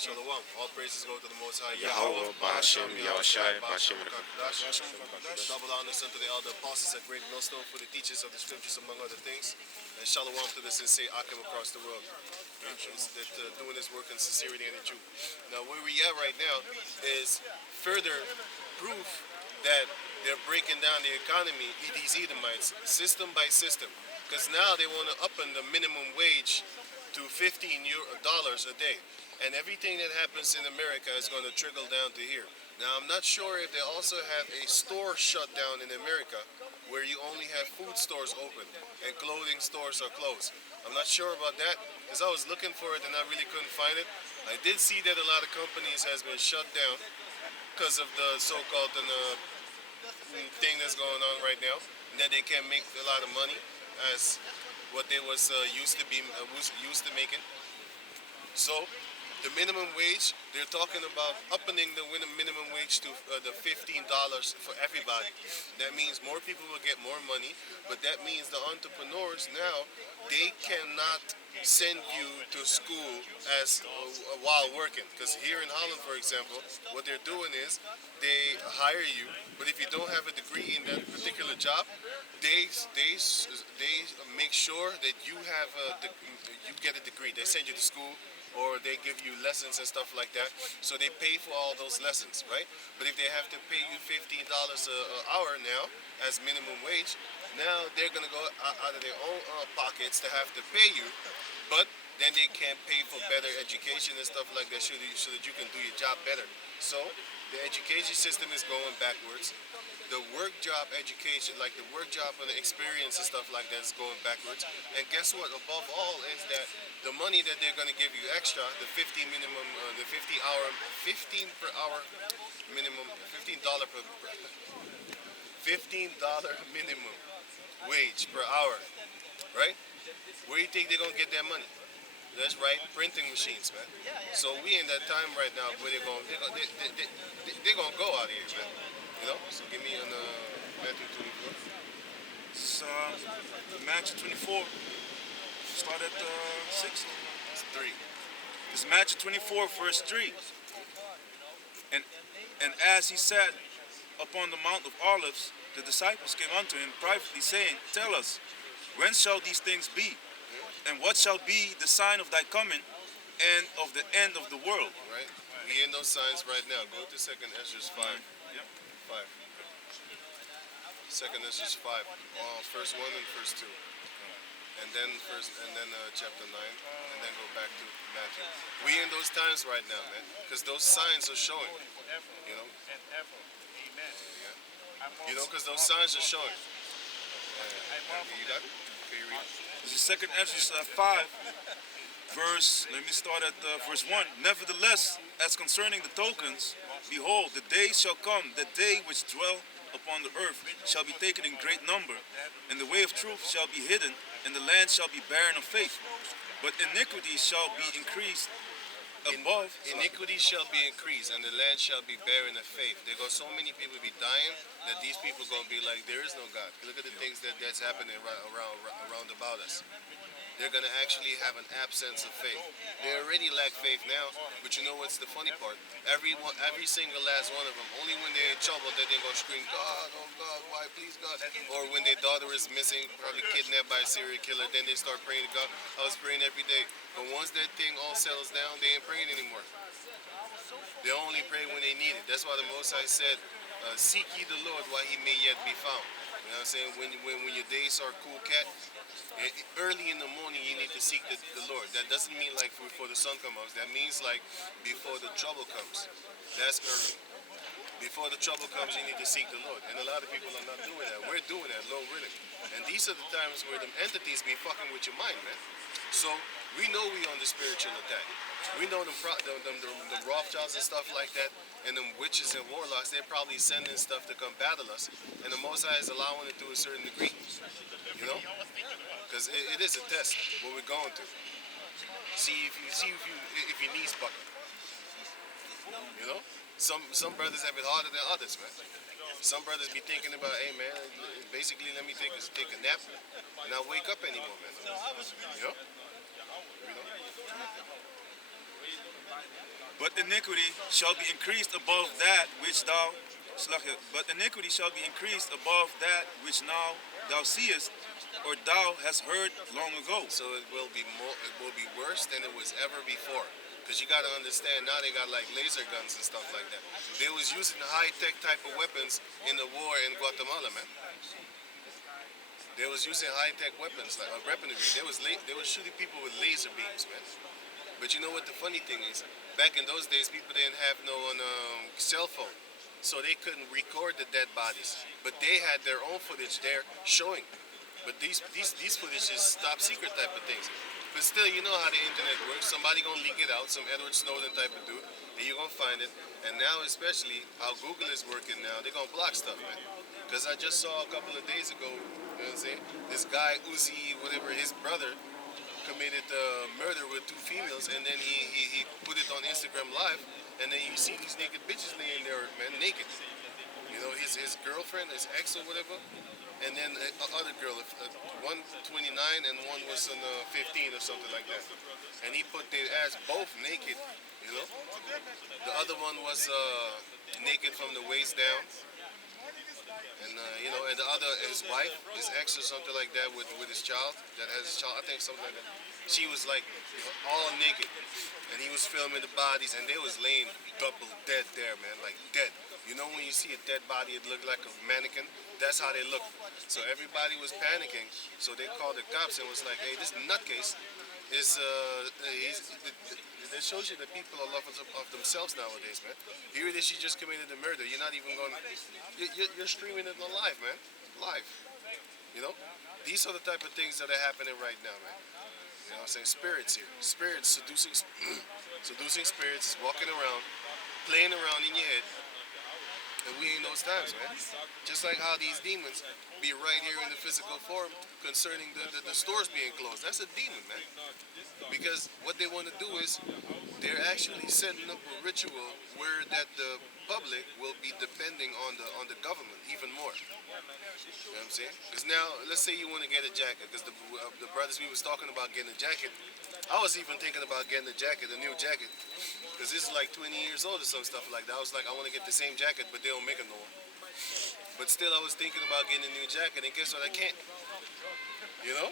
Shalom. All praises go to the Most High Yahweh, Bahashem, Yahushai, Bahashem, Double honors unto the elder apostles at Great Millstone for the teachers of the scriptures, among other things. And shalom to the sincere Akim across the world. That doing this work in sincerity and in truth. Now, where we at right now is further proof that they're breaking down the economy, these Edomites, system by system. Because now they want to up the minimum wage to $15 a day. And everything that happens in America is going to trickle down to here. Now, I'm not sure if they also have a store shut down in America where you only have food stores open and clothing stores are closed. I'm not sure about that because I was looking for it and I really couldn't find it. I did see that a lot of companies has been shut down because of the so-called thing that's going on right now, and that they can't make a lot of money as what they was used to making. So the minimum wage, they're talking about upping the minimum wage to the $15 for everybody. That means more people will get more money, but that means the entrepreneurs now, they cannot send you to school as while working. Because here in Holland, for example, what they're doing is they hire you, but if you don't have a degree in that particular job, they make sure that you get a degree. They send you to school, or they give you lessons and stuff like that. So they pay for all those lessons, right? But if they have to pay you $15 an hour now as minimum wage, now they're going to go out of their own pockets to have to pay you, but then they can't pay for better education and stuff like that so that you can do your job better. So the education system is going backwards. The work job education, like the work job and the experience and stuff like that is going backwards. And guess what? Above all is that the money that they're going to give you extra, the 15 minimum, the 15 per hour minimum, $15 minimum wage per hour, right? Where do you think they're going to get that money? That's right, printing machines, man. So we in that time right now where they're going to go out of here, man. You know, so give me on Matthew 24. It's Matthew 24. Start at 6. It's 3. It's Matthew 24, verse 3. And as he sat upon the Mount of Olives, the disciples came unto him privately, saying, Tell us, when shall these things be? And what shall be the sign of thy coming and of the end of the world? Right. We in those signs right now. Go to 2nd Ezra 5. Yep. 5. 2nd Ezra 5. First 1 and first 2. And then chapter 9. And then go back to Matthew. We in those times right now, man. Because those signs are showing. You know? Yeah. You know, because those signs are showing. You got it? Okay, you read it? This is 2nd Ezra 5, let me start at verse 1. Nevertheless, as concerning the tokens, behold, the days shall come, that they which dwell upon the earth shall be taken in great number, and the way of truth shall be hidden, and the land shall be barren of faith. But iniquity shall be increased above. Iniquity shall be increased, and the land shall be barren of faith. There go so many people be dying that these people gonna be like, there is no God. Look at the things that's happening around about us. They're gonna actually have an absence of faith. They already lack faith now, but you know what's the funny part? Every single last one of them, only when they're in trouble that they're gonna scream, God, oh God, why, please God. Or when their daughter is missing, probably kidnapped by a serial killer, then they start praying to God. I was praying every day. But once that thing all settles down, they ain't praying anymore. They only pray when they need it. That's why the Most High said, seek ye the Lord while he may yet be found. You know what I'm saying? When your days are cool, cat, early in the morning you need to seek the Lord. That doesn't mean like before the sun comes out. That means like before the trouble comes. That's early. Before the trouble comes, you need to seek the Lord. And a lot of people are not doing that. We're doing that, Lord willing. And these are the times where them entities be fucking with your mind, man. So we know we on the spiritual attack. We know the Rothschilds and stuff like that, and them witches and warlocks, they're probably sending stuff to come battle us. And the Most High is allowing it to a certain degree. You know? Because it is a test, what we're going through. See if your knees buckle. You know? Some brothers have it harder than others, man. Some brothers be thinking about, hey man, basically let me take a nap and not wake up anymore, man. You know? But iniquity shall be increased above that which thou but iniquity shall be increased above that which now thou seest, or thou hast heard long ago. So it will be more. It will be worse than it was ever before. Because you got to understand now they got like laser guns and stuff like that. They was using high tech type of weapons in the war in Guatemala, man. They was using high tech weapons like weaponry. They was shooting people with laser beams, man. But you know what the funny thing is? Back in those days, people didn't have no cell phone, so they couldn't record the dead bodies. But they had their own footage there showing. But these footage is top secret type of things. But still, you know how the internet works. Somebody gonna leak it out, some Edward Snowden type of dude, and you're gonna find it. And now, especially how Google is working now, they're gonna block stuff, man. Because I just saw a couple of days ago, you know what I'm saying? This guy Uzi, whatever, his brother committed murder with two females, and then he put it on Instagram Live, and then you see these naked bitches laying there, man, naked. You know, his girlfriend, his ex or whatever, and then other girl, one 29 and one was 15 or something like that. And he put their ass both naked, you know. The other one was naked from the waist down. And you know, and the other, his wife, his ex or something like that, with his child, that has his child, I think something like that. She was like all naked, and he was filming the bodies, and they was laying double dead there, man, like dead. You know, when you see a dead body, it looked like a mannequin. That's how they look. So everybody was panicking. So they called the cops and was like, "Hey, this nutcase is that shows you that people are lovers of themselves nowadays, man. Here it is, you just committed a murder. You're not even going. You're streaming it on live, man, live. You know, these are the type of things that are happening right now, man. You know what I'm saying? Spirits here, spirits seducing, seducing spirits, walking around, playing around in your head. And we in those times, man. Just like how these demons be right here in the physical form concerning the stores being closed. That's a demon, man. Because what they want to do is they're actually setting up a ritual where that the public will be depending on the government even more. You know what I'm saying? Because now, let's say you want to get a jacket, because the brothers we was talking about getting a jacket, I was even thinking about getting a jacket, a new jacket, because this is like 20 years old or some stuff like that. I was like, I want to get the same jacket, but they don't make it no more. But still, I was thinking about getting a new jacket, and guess what? I can't. You know?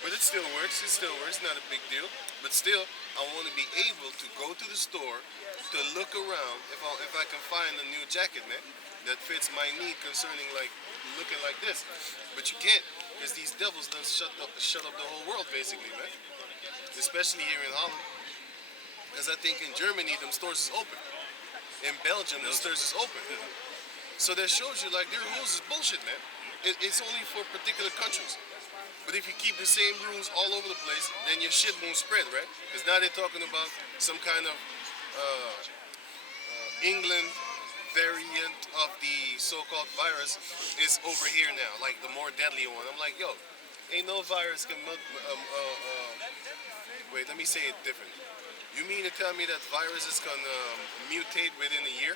But it still works. It still works. Not a big deal. But still, I want to be able to go to the store to look around if I can find a new jacket, man, that fits my need concerning like looking like this. But you can't, because these devils done shut up the whole world basically, man. Especially here in Holland. Because I think in Germany, them stores is open. In Belgium, the stores is open. So that shows you, like, their rules is bullshit, man. It's only for particular countries. But if you keep the same rules all over the place, then your shit won't spread, right? Because now they're talking about some kind of England variant of the so-called virus is over here now, like the more deadly one. I'm like, yo, ain't no virus can wait, let me say it different. You mean to tell me that viruses can mutate within a year?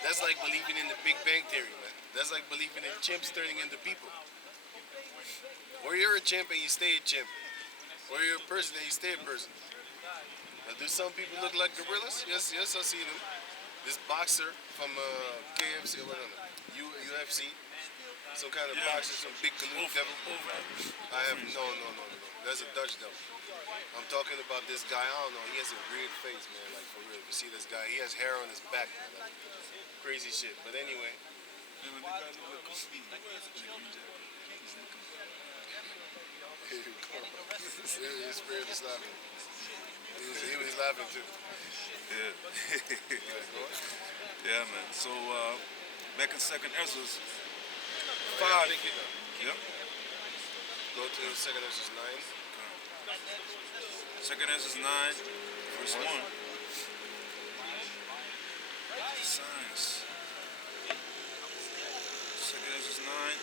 That's like believing in the Big Bang Theory, man. That's like believing in chimps turning into people. Or you're a chimp and you stay a chimp. Or you're a person and you stay a person. Now, do some people look like gorillas? Yes, I see them. This boxer from KFC, what on UFC, some kind of boxer, some big Galoot devil. I have no. That's a Dutch devil. I'm talking about this guy. I don't know. He has a weird face, man. Like for real. You see this guy? He has hair on his back, man. Like, crazy shit. But anyway. His spirit is laughing. He was laughing too. Yeah. Yeah, man. So back in Second Ezra 5. Yep. Go to Second Ezra 9. Second Ezra 9, verse 1. The signs. Second Ezra 9.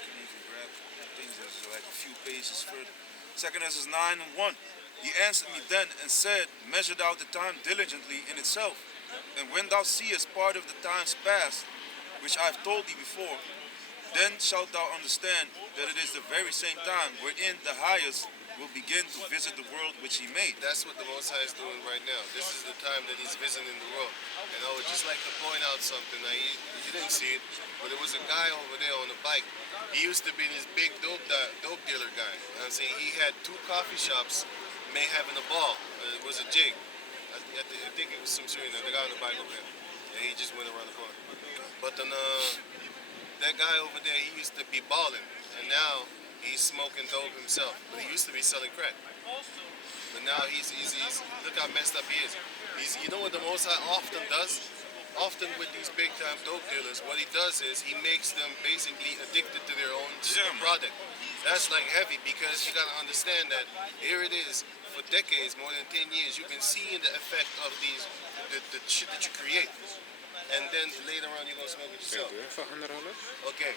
Can even grab things that's like a few pages further. Second Ezra 9 and 1. He answered me then and said, measure thou the time diligently in itself, and when thou seest part of the times past, which I have told thee before, Then shalt thou understand that it is the very same time wherein the highest will begin to visit the world which he made. That's what the Most High is doing right now. This is the time that he's visiting the world. And I would just like to point out something. Now, you didn't see it, but there was a guy over there on a bike. He used to be this big dope dealer guy. You know what I'm saying? He had 2 coffee shops, may having a ball. It was a jig. I think it was some Suriname. The guy on the bike over there. And he just went around the corner. But then, that guy over there, he used to be balling. And now, he's smoking dope himself, but he used to be selling crack. But now he's look how messed up he is. You know what the Most High often does? Often with these big time dope dealers, what he does is he makes them basically addicted to their own product. That's like heavy because you gotta understand that here it is for decades, more than 10 years, you've been seeing the effect of the shit that you create. And then later on you're gonna smoke it yourself. Okay,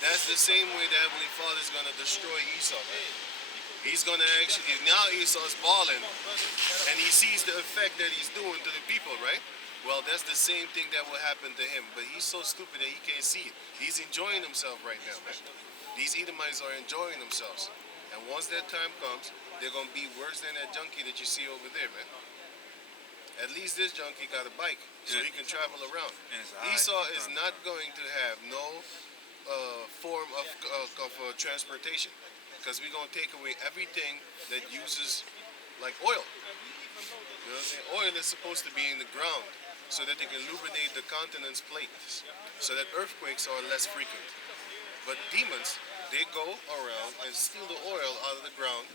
that's the same way the Heavenly Father is going to destroy Esau. Man. He's going to actually, now Esau's balling, and he sees the effect that he's doing to the people, right? Well, that's the same thing that will happen to him, but he's so stupid that he can't see it. He's enjoying himself right now, man. These Edomites are enjoying themselves. And once that time comes, they're going to be worse than that junkie that you see over there, man. At least this junkie got a bike, so he can travel around. Esau is not going to have no form of transportation, because we're going to take away everything that uses like oil. You know what I'm saying? Oil is supposed to be in the ground so that they can lubricate the continent's plates, so that earthquakes are less frequent. But demons, they go around and steal the oil out of the ground,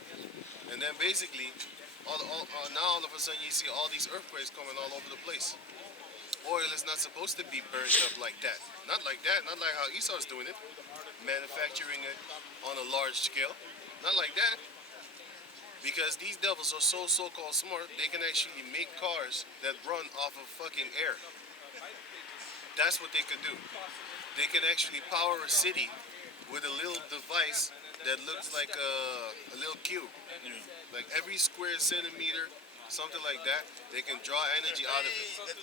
and then basically now all of a sudden you see all these earthquakes coming all over the place. Oil is not supposed to be burned up like that. Not like that, not like how Esau's doing it, manufacturing it on a large scale. Not like that. Because these devils are so-called smart, they can actually make cars that run off of fucking air. That's what they could do. They can actually power a city with a little device that looks like a little cube. Like every square centimeter, something like that, they can draw energy out of it.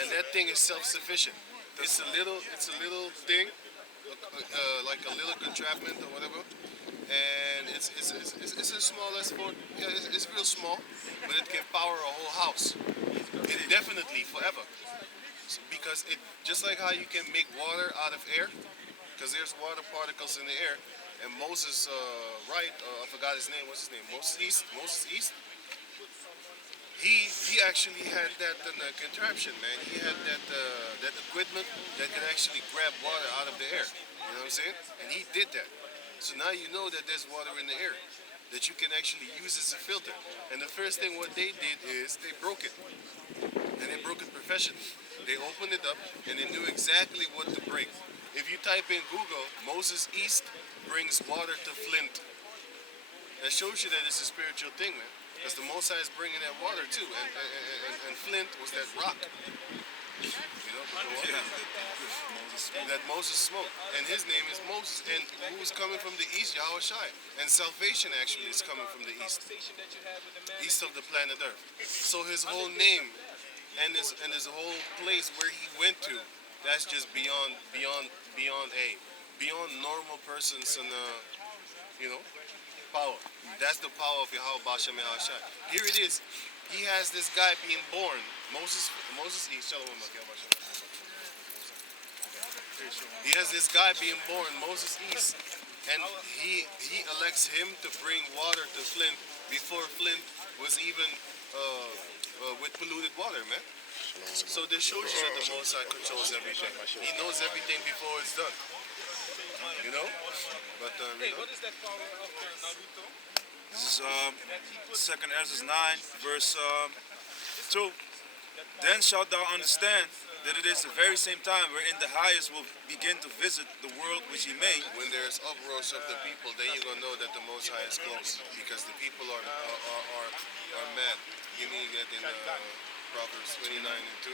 And that thing is self-sufficient. It's a little thing, like a little contraption or whatever. And it's as small as it's real small, but it can power a whole house. Indefinitely, forever. Because it, just like how you can make water out of air, because there's water particles in the air, and Moses, I forgot his name. What's his name? Moses East. He actually had that contraption, man. He had that equipment that could actually grab water out of the air. You know what I'm saying? And he did that. So now you know that there's water in the air that you can actually use as a filter. And the first thing what they did is they broke it. And they broke it professionally. They opened it up and they knew exactly what to break. If you type in Google, Moses East brings water to Flint. That shows you that it's a spiritual thing, man. Because the Most High is bringing that water too. And Flint was that rock. You know, that Moses smoked. And his name is Moses. And who's coming from the east? Yahweh Shai. And salvation actually is coming from the east. East of the planet Earth. So his whole name and his whole place where he went to, that's just beyond normal persons and power. That's the power of Yahweh Bashem Shai. Here it is. He has this guy being born, Moses East. He has this guy being born, Moses East, and he elects him to bring water to Flint before Flint was even with polluted water, man. So this shows you that the Most High controls everything. He knows everything before it's done. You know? But What is that power of Naruto? This is 2nd Ezra 9, verse 2. Then shalt thou understand that it is the very same time wherein the highest will begin to visit the world which he made. When there's uproars of the people, then you're gonna know that the Most High is close, because the people are mad. You mean that in Proverbs 29 and 2?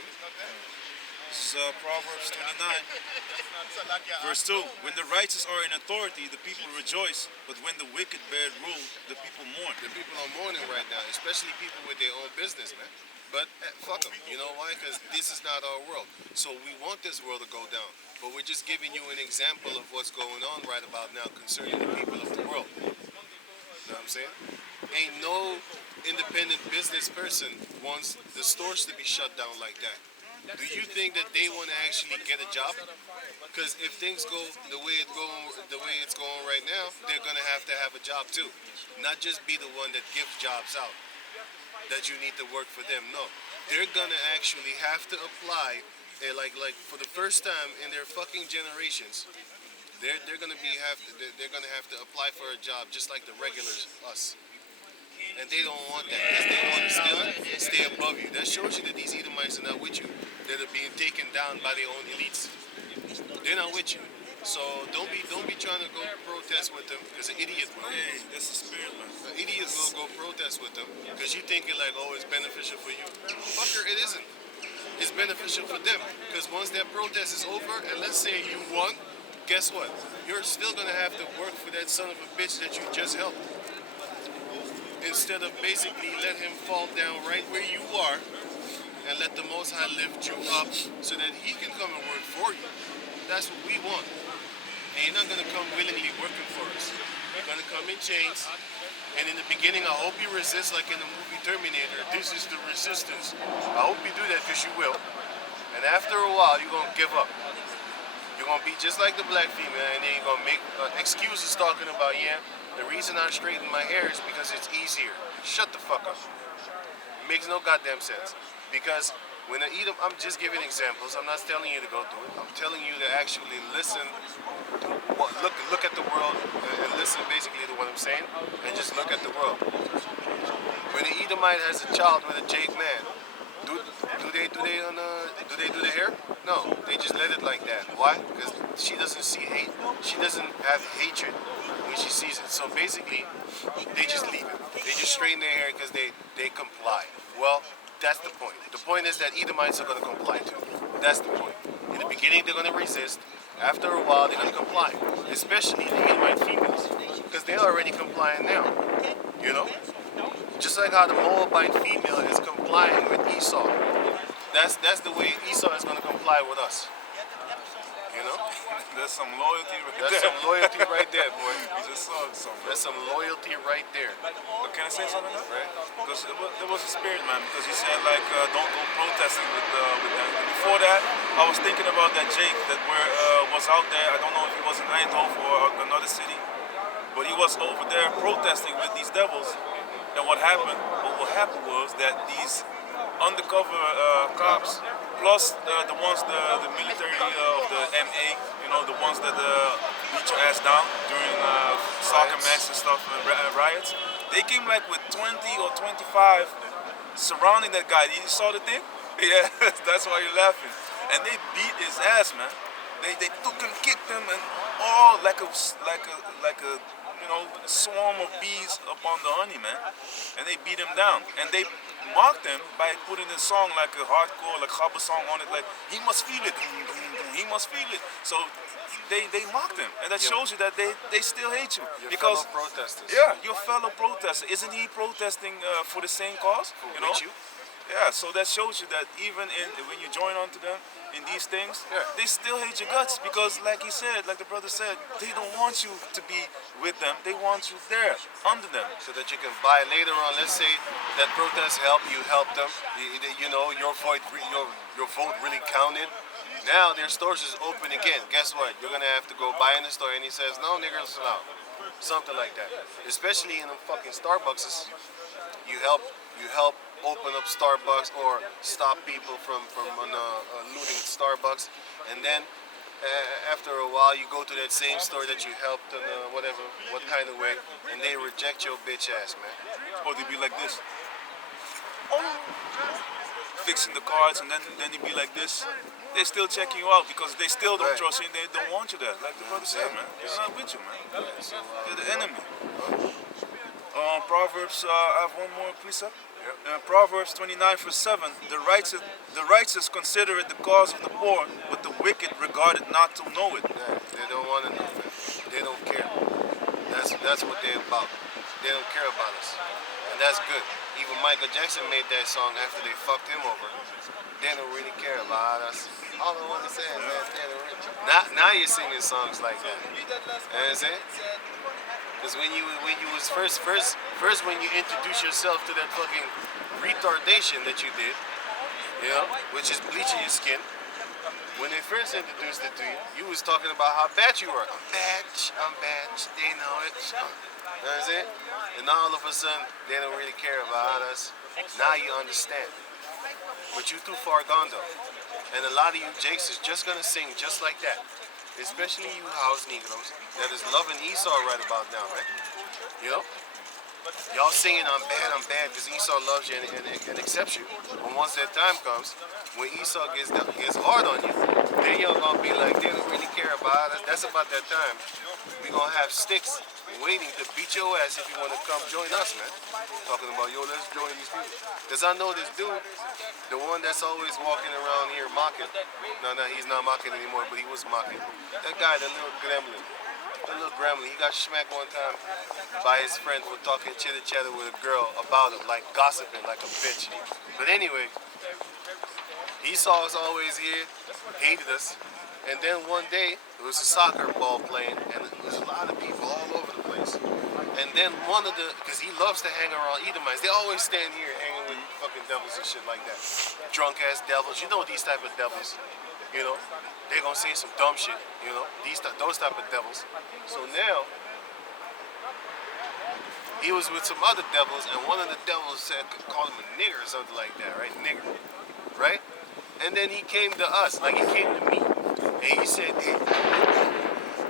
This is Proverbs 29, verse 2. When the righteous are in authority, the people rejoice, but when the wicked bear rule, the people mourn. The people are mourning right now, especially people with their own business, man. But fuck them. You know why? Because this is not our world. So we want this world to go down. But we're just giving you an example of what's going on right about now concerning the people of the world. You know what I'm saying? Ain't no independent business person wants the stores to be shut down like that. Do you think that they want to actually get a job? Because if things go the way it's going right now, they're gonna have a job too, not just be the one that gives jobs out. That you need to work for them. No, they're gonna actually have to apply. Like for the first time in their fucking generations, they're gonna be have to, they're gonna have to apply for a job just like the regulars us. And they don't want that because they want to still stay above you. That shows you that these Edomites are not with you. They're being taken down by their own elites. They're not with you. So don't be trying to go protest with them because an idiot will. Hey, that's the spirit, man. An idiot will go protest with them because you thinking like, oh, it's beneficial for you. Fucker, it isn't. It's beneficial for them because once that protest is over and let's say you won, guess what? You're still gonna have to work for that son of a bitch that you just helped. Instead of basically let him fall down right where you are and let the Most High lift you up so that he can come and work for you. That's what we want. And you're not going to come willingly working for us. You're going to come in chains. And in the beginning, I hope you resist like in the movie Terminator. This is the resistance. I hope you do that because you will. And after a while, you're going to give up. You're going to be just like the black female and then you're going to make excuses talking about, yeah, the reason I straighten my hair is because it's easier. Shut the fuck up. It makes no goddamn sense. Because when I eat them, I'm just giving examples. I'm not telling you to go do it. I'm telling you to actually listen, look at the world and listen basically to what I'm saying and just look at the world. When an Edomite has a child with a Jake man, do they do the hair? No, they just let it like that. Why? Because she doesn't see hate. She doesn't have hatred when she sees it. So basically, they just leave it. They just straighten their hair because they comply. Well, that's the point. The point is that Edomites are going to comply too. That's the point. In the beginning, they're going to resist. After a while, they're going to comply. Especially the Edomite females, because they're already complying now. You know. Just like how the Moabite female is complying with Esau. That's the way Esau is going to comply with us. You know? There's some loyalty right That's there. some loyalty right there, boy. You just saw something. That's some loyalty right there. But can I say something else? Right? Because there was a spirit, man. Because he said like, don't go protesting with them. And before that, I was thinking about that Jake that was out there. I don't know if he was in Eindhoven or another city, but he was over there protesting with these devils. And what happened? What happened was that these undercover cops, plus the ones the military of the MA, you know, the ones that beat your ass down during soccer matches and stuff, riots. They came like with 20 or 25 surrounding that guy. You saw the thing? Yeah, that's why you're laughing. And they beat his ass, man. They took him, kicked him, and all like a you know, swarm of bees upon the honey, man. And they beat him down. And they mocked him by putting a song like a hardcore, like Chabba song on it, like, he must feel it, he must feel it. So they mocked him. And that shows you that they still hate you. Your because fellow protesters. yeah, your fellow protester. Isn't he protesting for the same cause? You know? With you? Yeah, so that shows you that even when you join on to them in these things, Yeah. they still hate your guts because, like he said, like the brother said, they don't want you to be with them. They want you there, under them. So that you can buy later on. Let's say that protest helped, you helped them. You know, your vote really counted. Now their stores is open again. Guess what? You're gonna have to go buy in the store, and he says, no, niggers allowed. Something like that. Especially in the fucking Starbucks, you help open up Starbucks or stop people from looting Starbucks, and then after a while you go to that same store that you helped in whatever, what kind of way, and they reject your bitch ass, man. Or they be like this. Fixing the cards, and then they be like this. They're still checking you out because they still don't Right. trust you and they don't want you there. Like the brother said, man. They're not with you, man. So, They're the enemy. Proverbs, I have one more precept. Proverbs 29 verse 7, the righteous consider it the cause of the poor, but the wicked regard it not to know it. yeah, they don't want to know, man. They don't care. That's what they're about. They don't care about us, and that's good. Even Michael Jackson made that song after they fucked him over. they don't really care about us. All I want to say is that they don't really. Now you're singing songs like that. You know what I'm saying? Because when you was first when you introduce yourself to that fucking retardation that you did, you know, which is bleaching your skin. When they first introduced it to you, you was talking about how bad you were. I'm bad, they know it. You know what I'm saying? And now all of a sudden, they don't really care about us. Now you understand. But you too far gone though. And a lot of you jakes is just gonna sing just like that. Especially you house Negroes that is loving Esau right about now, man. You know? Y'all singing I'm bad because Esau loves you and accepts you. But once that time comes, when Esau gets hard on you, then y'all gonna be like, they don't really care about us. That's about that time. We gonna have sticks waiting to beat your ass if you wanna come join us, man. Talking about, yo, let's join these people. Because I know this dude, the one that's always walking around here mocking. No, he's not mocking anymore, but he was mocking. That guy, the little gremlin. He got smacked one time by his friend for talking chitter chatter with a girl about him, like gossiping like a bitch. But anyway, Esau was always here, hated us. And then one day, there was a soccer ball playing, and there was a lot of people all over the place. And then one of the, because he loves to hang around Edomites, they always stand here hanging with fucking devils and shit like that. Drunk ass devils, you know these type of devils, you know? They're gonna say some dumb shit, you know? Those type of devils. So now, he was with some other devils, and one of the devils said, called him a nigger or something like that, right? Nigger, right? And then he came to us, like he came to me, and he said, hey,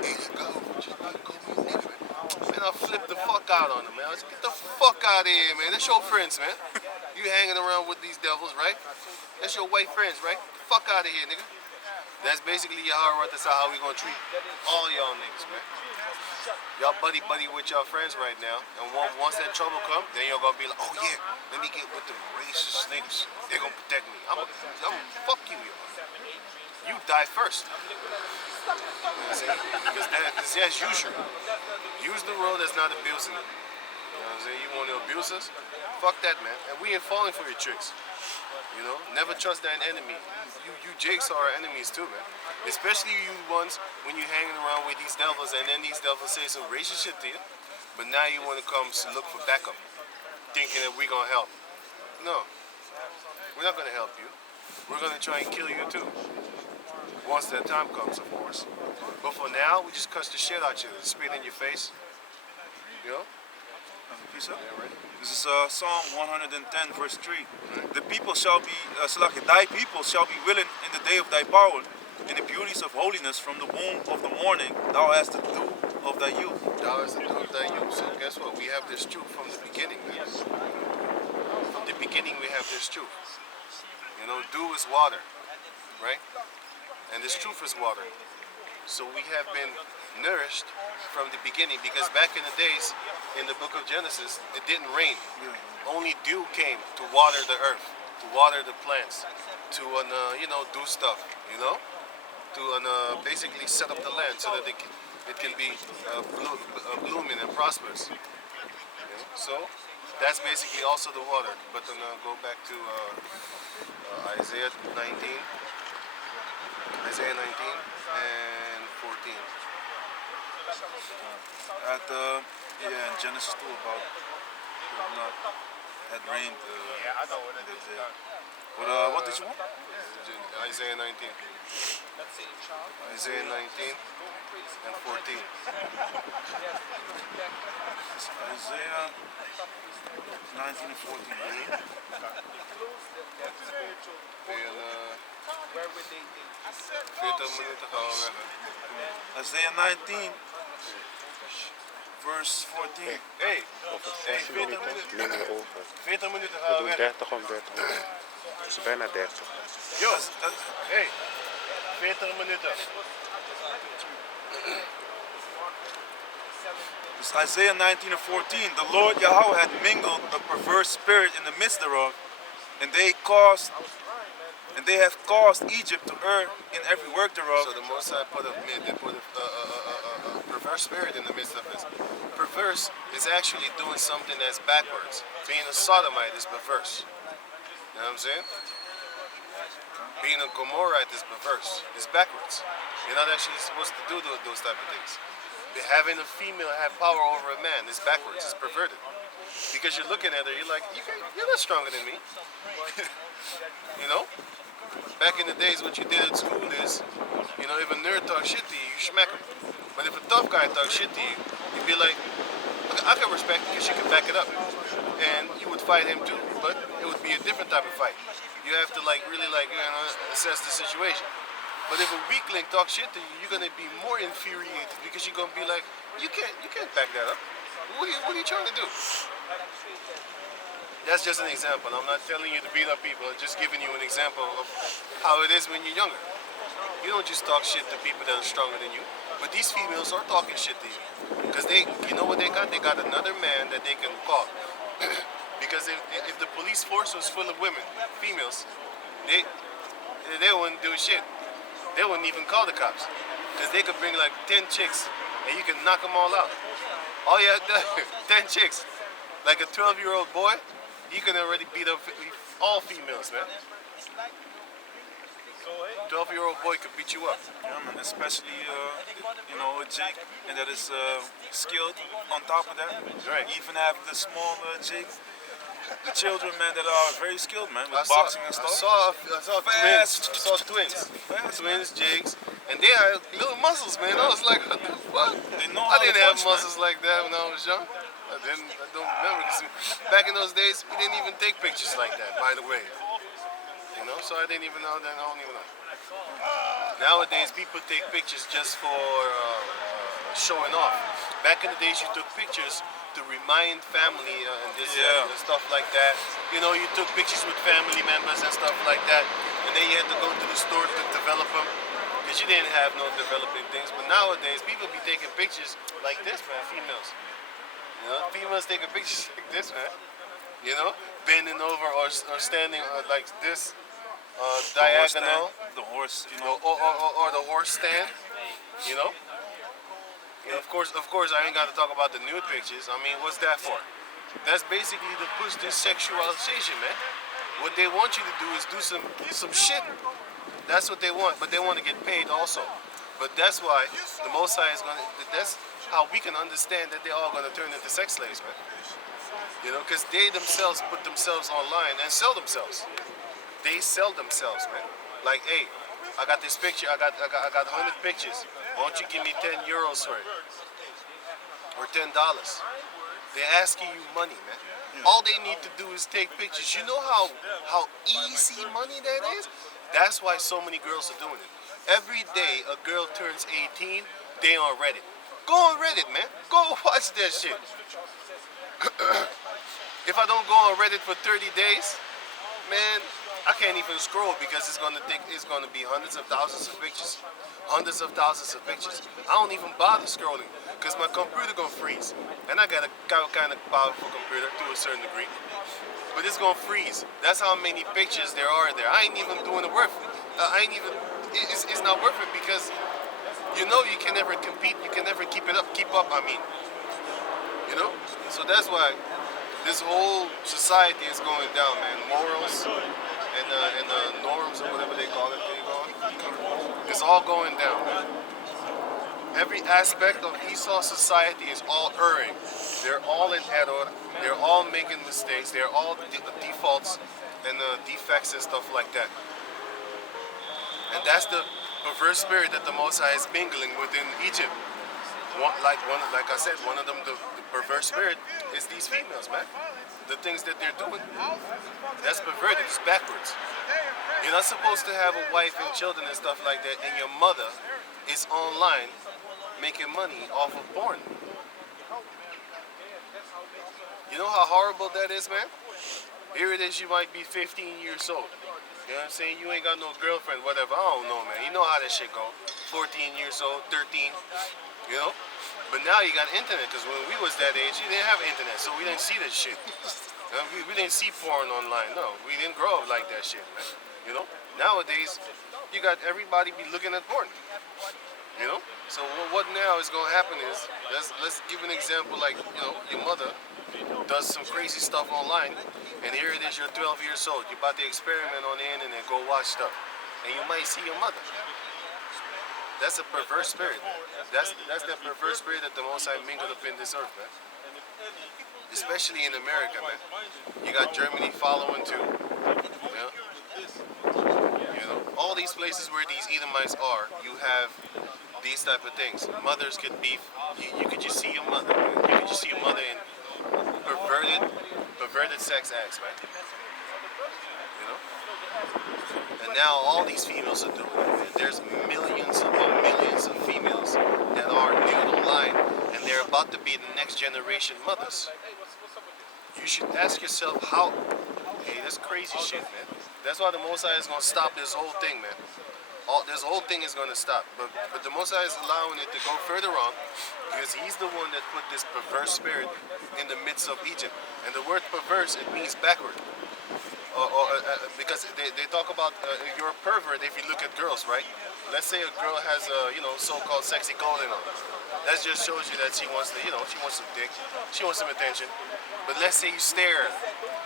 let's go, just call me a nigger, man. And I flipped the fuck out on him, man. I was get the fuck out of here, man. That's your friends, man. You hanging around with these devils, right? That's your white friends, right? Get the fuck out of here, nigga. That's basically Yahweh, that's how we gonna treat all y'all niggas, man. Y'all buddy with y'all friends right now, and once that trouble come, then y'all gonna be like, oh yeah, let me get with the racist niggas. They're gonna protect me. I'm gonna fuck you, yo. You die first. You know what I'm saying? Because use the world that's not abusing you. You know what I'm saying? You want to abuse us? Fuck that, man. And we ain't falling for your tricks. You know, never trust that enemy. You jakes are our enemies too, man. Especially you ones when you hanging around with these devils, and then these devils say some racist shit to you. But now you want to come to look for backup, thinking that we're gonna help. No, we're not gonna help you. We're gonna try and kill you too. Once that time comes, of course. But for now, we just cuss the shit out you, spit in your face. You know? Peace up. This is Psalm 110, verse 3. The people shall be, thy people shall be willing in the day of thy power, in the beauties of holiness from the womb of the morning, thou hast the dew of thy youth. Thou hast the dew of thy youth. So guess what? We have this truth from the beginning, man. From the beginning, we have this truth. You know, dew is water, right? And this truth is water. So we have been nourished from the beginning, because back in the days, in the book of Genesis, it didn't rain. Only dew came to water the earth, to water the plants, to do stuff, you know, to basically set up the land so that it can be blooming and prosperous. You know? So that's basically also the water. But then go back to Isaiah 19 and 14. In Genesis 2 about the blood had rained. What did you want? Isaiah 19. Isaiah 19 and 14. Isaiah 19 and 14. Isaiah 19, verse 14. Hey, Over 6 minuten nemen we over. 40 minuten We gaan we doen weg. 30 om 30 minuten. Het is bijna 30. Yo, hey, 40 minuten. It's Isaiah 19 and 14. The Lord Yahweh had mingled a perverse spirit in the midst thereof, and they have caused Egypt to err in every work thereof. So the Most High put a perverse spirit in the midst of this. Perverse is actually doing something that's backwards. Being a sodomite is perverse. You know what I'm saying? Being a Gomorrite is perverse. It's backwards. You're not actually supposed to do those type of things. Having a female have power over a man is backwards. It's perverted. Because you're looking at her, you're like, you're not stronger than me. You know? Back in the days, what you did at school is, if a nerd talks shit to you, you smack him. But if a tough guy talks shit to you, you'd be like, I can respect it because you can back it up. And you would fight him too, but it would be a different type of fight. You have to really assess the situation. But if a weakling talks shit to you, you're gonna be more infuriated because you're gonna be like, you can't back that up. What are you trying to do? That's just an example. I'm not telling you to beat up people. I'm just giving you an example of how it is when you're younger. You don't just talk shit to people that are stronger than you. But these females are talking shit to you. Because you know what they got? They got another man that they can call. Because if the police force was full of women, females, they wouldn't do shit. They wouldn't even call the cops. Because they could bring like 10 chicks and you can knock them all out. All you have to 10 chicks. Like a 12-year-old boy, you can already beat up all females, man. 12-year-old boy could beat you up. Yeah, man, especially, a Jake, and that is skilled on top of that. Right. You even have the small Jake, the children, man, that are very skilled, man, with boxing and stuff. I saw twins. I saw twins. Twins, Jakes. And they had little muscles, man. I was like, what the fuck? They know I how to didn't have punch, muscles like that when I was young. I don't remember. 'Cause back in those days, we didn't even take pictures like that, by the way. So I didn't even know that. I don't even know. Nowadays, people take pictures just for showing off. Back in the days, you took pictures to remind family and this and stuff like that. You took pictures with family members and stuff like that. And then you had to go to the store to develop them. Because you didn't have no developing things. But nowadays, people be taking pictures like this, man, females. Females taking pictures like this, man. Bending over or standing like this, diagonal. The horse, Or the horse stand, And of course, I ain't got to talk about the nude pictures. I mean, what's that for? That's basically to push this sexualization, man. What they want you to do is do some shit. That's what they want, but they want to get paid also. But that's why the Most High is gonna. That's how we can understand that they're all gonna turn into sex slaves, man. Because they themselves put themselves online and sell themselves. They sell themselves, man. Like, hey, I got this picture. I got 100 pictures. Why don't you give me 10 euros for it, or $10? They're asking you money, man. All they need to do is take pictures. You know how easy money that is? That's why so many girls are doing it. Every day a girl turns 18, they on Reddit. Go on Reddit, man. Go watch that shit. If I don't go on Reddit for 30 days, man, I can't even scroll because it's gonna be hundreds of thousands of pictures. Hundreds of thousands of pictures. I don't even bother scrolling because my computer gonna freeze. And I got a kind of powerful computer to a certain degree. But it's gonna freeze. That's how many pictures there are there. I ain't even doing the work. It's not worth it because you can never compete. You can never keep up. I mean, So that's why this whole society is going down, man. Morals and norms or whatever they call it. It's all going down, man. Every aspect of Esau society is all erring. They're all in error. They're all making mistakes. They're all defaults and defects and stuff like that. And that's the perverse spirit that the Most High is mingling within Egypt. Like I said, one of them, the perverse spirit, is these females, man. The things that they're doing, that's perverted. It's backwards. You're not supposed to have a wife and children and stuff like that, and your mother is online making money off of porn. You know how horrible that is, man? Here it is, you might be 15 years old. You know what I'm saying? You ain't got no girlfriend, whatever. I don't know, man. You know how that shit go. 14 years old, 13, But now you got internet, because when we was that age, you didn't have internet, so we didn't see this shit. We didn't see porn online, no. We didn't grow up like that shit, man. Nowadays, you got everybody be looking at porn. You know. So what now is going to happen is let's give an example like your mother does some crazy stuff online, and here it is, you're 12 years old, you're about to experiment on the internet, go watch stuff, and you might see your mother. That's a perverse spirit. That's that perverse spirit that the Most High mingled up in this earth, man. Especially in America, man. You got Germany following too. All these places where these Edomites are, you have these type of things. Mothers could be, you could just see your mother. Man. You could just see your mother in perverted sex acts, man. And now all these females are doing it. Man. There's millions upon millions of females that are nude online, and they're about to be the next generation mothers. You should ask yourself how. Hey, that's crazy shit, man. That's why the Most High is gonna stop this whole thing, man. This whole thing is gonna stop, but the Most High is allowing it to go further on because He's the one that put this perverse spirit in the midst of Egypt. And the word perverse, it means backward. Because they talk about you're a pervert if you look at girls, right? Let's say a girl has a so-called sexy clothing on. That just shows you that she wants to she wants some dick, she wants some attention. But let's say you stare,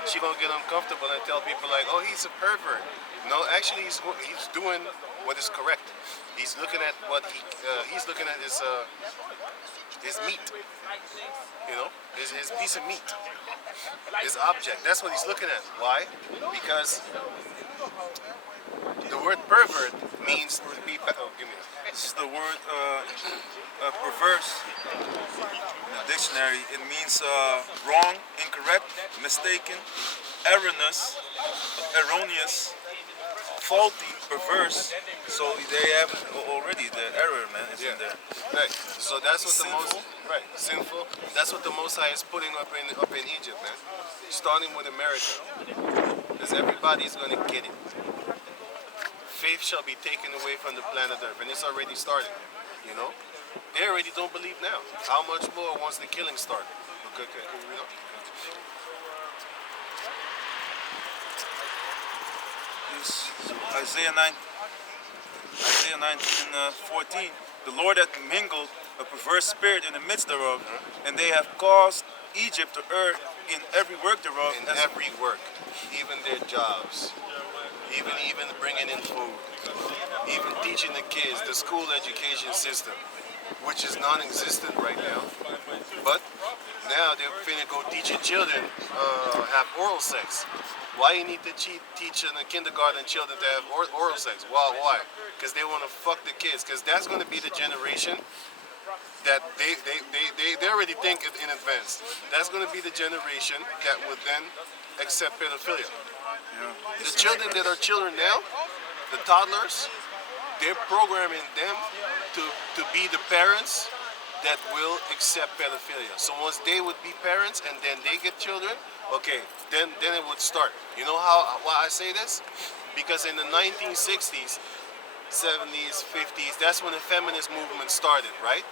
she gonna get uncomfortable and tell people like, oh, he's a pervert. No, actually he's doing what is correct. He's looking at what he's looking at his meat. His piece of meat. His object. That's what he's looking at. Why? Because the word pervert means to be. Oh, give me that. This is the word perverse in the dictionary. It means wrong, incorrect, mistaken, erroneous, faulty, perverse. So they have already the error, man, is in there. Right. So that's what Sinful. sinful. That's what the Most High is putting up in Egypt, man. Starting with America, because everybody's gonna get it. Faith shall be taken away from the planet Earth, and it's already started. They already don't believe now. How much more once the killing started? Okay, Isaiah 19:14. The Lord hath mingled a perverse spirit in the midst thereof, and they have caused Egypt to err in every work thereof. In every work, even their jobs, even bringing in food, even teaching the kids, the school education system, which is non-existent right now. But now they're finna go teaching children have oral sex. Why you need to teach in the kindergarten children to have oral sex? Why? Because they want to fuck the kids. Because that's going to be the generation that they already think in advance. That's going to be the generation that would then accept pedophilia. The children that are children now, the toddlers, they're programming them to be the parents that will accept pedophilia. So once they would be parents and then they get children, okay, then it would start. You know why I say this? Because in the 1960s, 70s, 50s, that's when the feminist movement started, right?